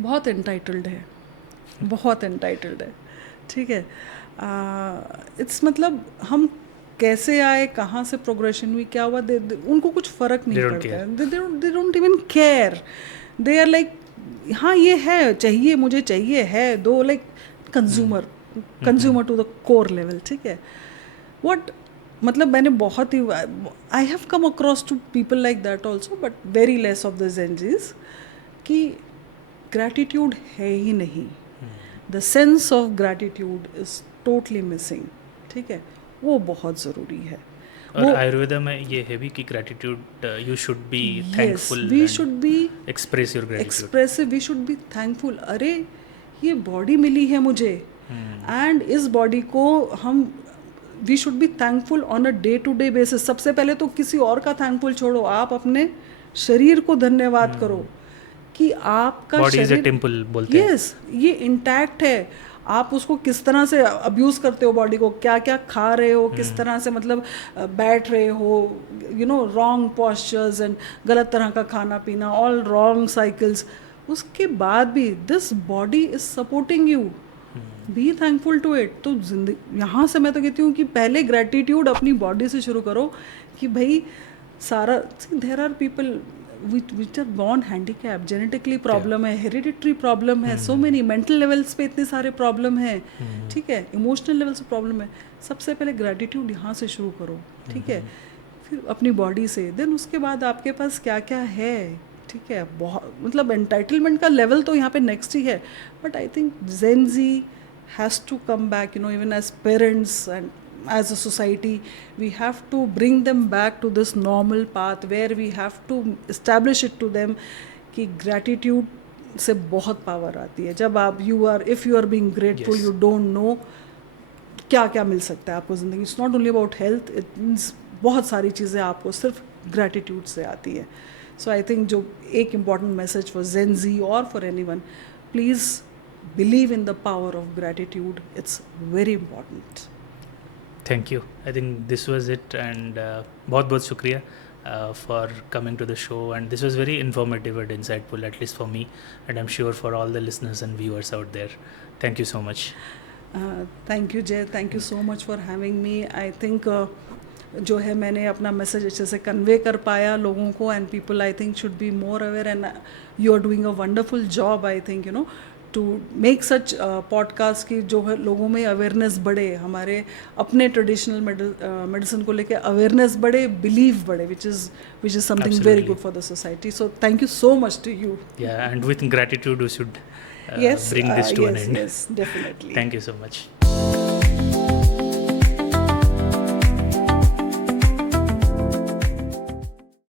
बहुत एंटाइटल्ड है, बहुत एंटाइटल्ड है. ठीक है. इट्स मतलब हम कैसे आए, कहाँ से प्रोग्रेशन हुई, क्या हुआ, उनको कुछ फ़र्क नहीं पड़ता है. They don't even care. They are like हाँ ये है, चाहिए, मुझे चाहिए है, दो, like consumer to the core level. ठीक है. व्हाट मतलब मैंने बहुत ही, I have come across to people like that also, but very less of the Gen Zs, कि ग्रैटिट्यूड है ही नहीं. The sense of gratitude is totally missing. ठीक है. वो बहुत ज़रूरी है. और आयुर्वेदा में ये है भी कि gratitude, you should be thankful, we should be express your gratitude, expressive, we should be thankful. अरे ये बॉडी मिली है मुझे, एंड इस बॉडी को हम we should be thankful on a day to day basis. सबसे पहले तो किसी और का थैंकफुल छोड़ो, आप अपने शरीर को धन्यवाद करो कि आपका बॉडी इज अ शरीर, टेम्पल बोलते हैं. यस, ये इंटैक्ट है. आप उसको किस तरह से अब्यूज़ करते हो, बॉडी को क्या क्या खा रहे हो, किस तरह से मतलब बैठ रहे हो, you know, wrong postures and गलत तरह का खाना पीना, ऑल रॉन्ग साइकिल्स. उसके बाद भी this body is supporting you, be thankful to it. तो जिंदगी, यहाँ से मैं तो कहती हूँ कि पहले ग्रेटिट्यूड अपनी बॉडी से शुरू करो कि भाई सारा, there are people which are born handicapped, genetically problem है, हेरिडिटरी प्रॉब्लम है, सो मेनी, मेंटल लेवल्स पे इतने सारे प्रॉब्लम है. ठीक है. इमोशनल लेवल से प्रॉब्लम है. सबसे पहले ग्रैटिट्यूड यहाँ से शुरू करो. ठीक है. फिर अपनी बॉडी से, देन उसके बाद आपके पास क्या क्या है. ठीक है. बहुत मतलब एंटाइटलमेंट का लेवल तो यहाँ पे नेक्स्ट ही है, but I think Gen Z has to come back, you know, even as parents and as a society, we have to bring them back to this normal path where we have to establish it to them कि gratitude से बहुत पावर आती है. जब आप if you are being grateful, Yes. you don't know क्या क्या मिल सकता है आपको ज़िंदगी. It's not only about health, it means बहुत सारी चीज़ें आपको सिर्फ ग्रैटिट्यूड से आती है. सो आई थिंक जो एक important message for Gen Z और for anyone, please believe in the power of gratitude. It's very important. Thank you. I think this was it, and बहुत बहुत शुक्रिया for coming to the show, and this was very informative and insightful, at least for me, and I am sure for all the listeners and viewers out there. Thank you so much. Thank you Jay, thank you so much for having me. I think जो है मैंने अपना मैसेज अच्छे से कन्वे कर पाया लोगों को, and people I think should be more aware, and you are doing a wonderful job, I think, you know, to make such podcast की जो है लोगों में अवेयरनेस बढ़े, हमारे अपने ट्रेडिशनल मेडिसिन को लेके अवेयरनेस बढ़े, बिलीव बढ़े, which is something very good for the society. So thank you so much to you. Yeah, and with gratitude we should Yes, bring this to an yes, end. yes, definitely. Thank you so much.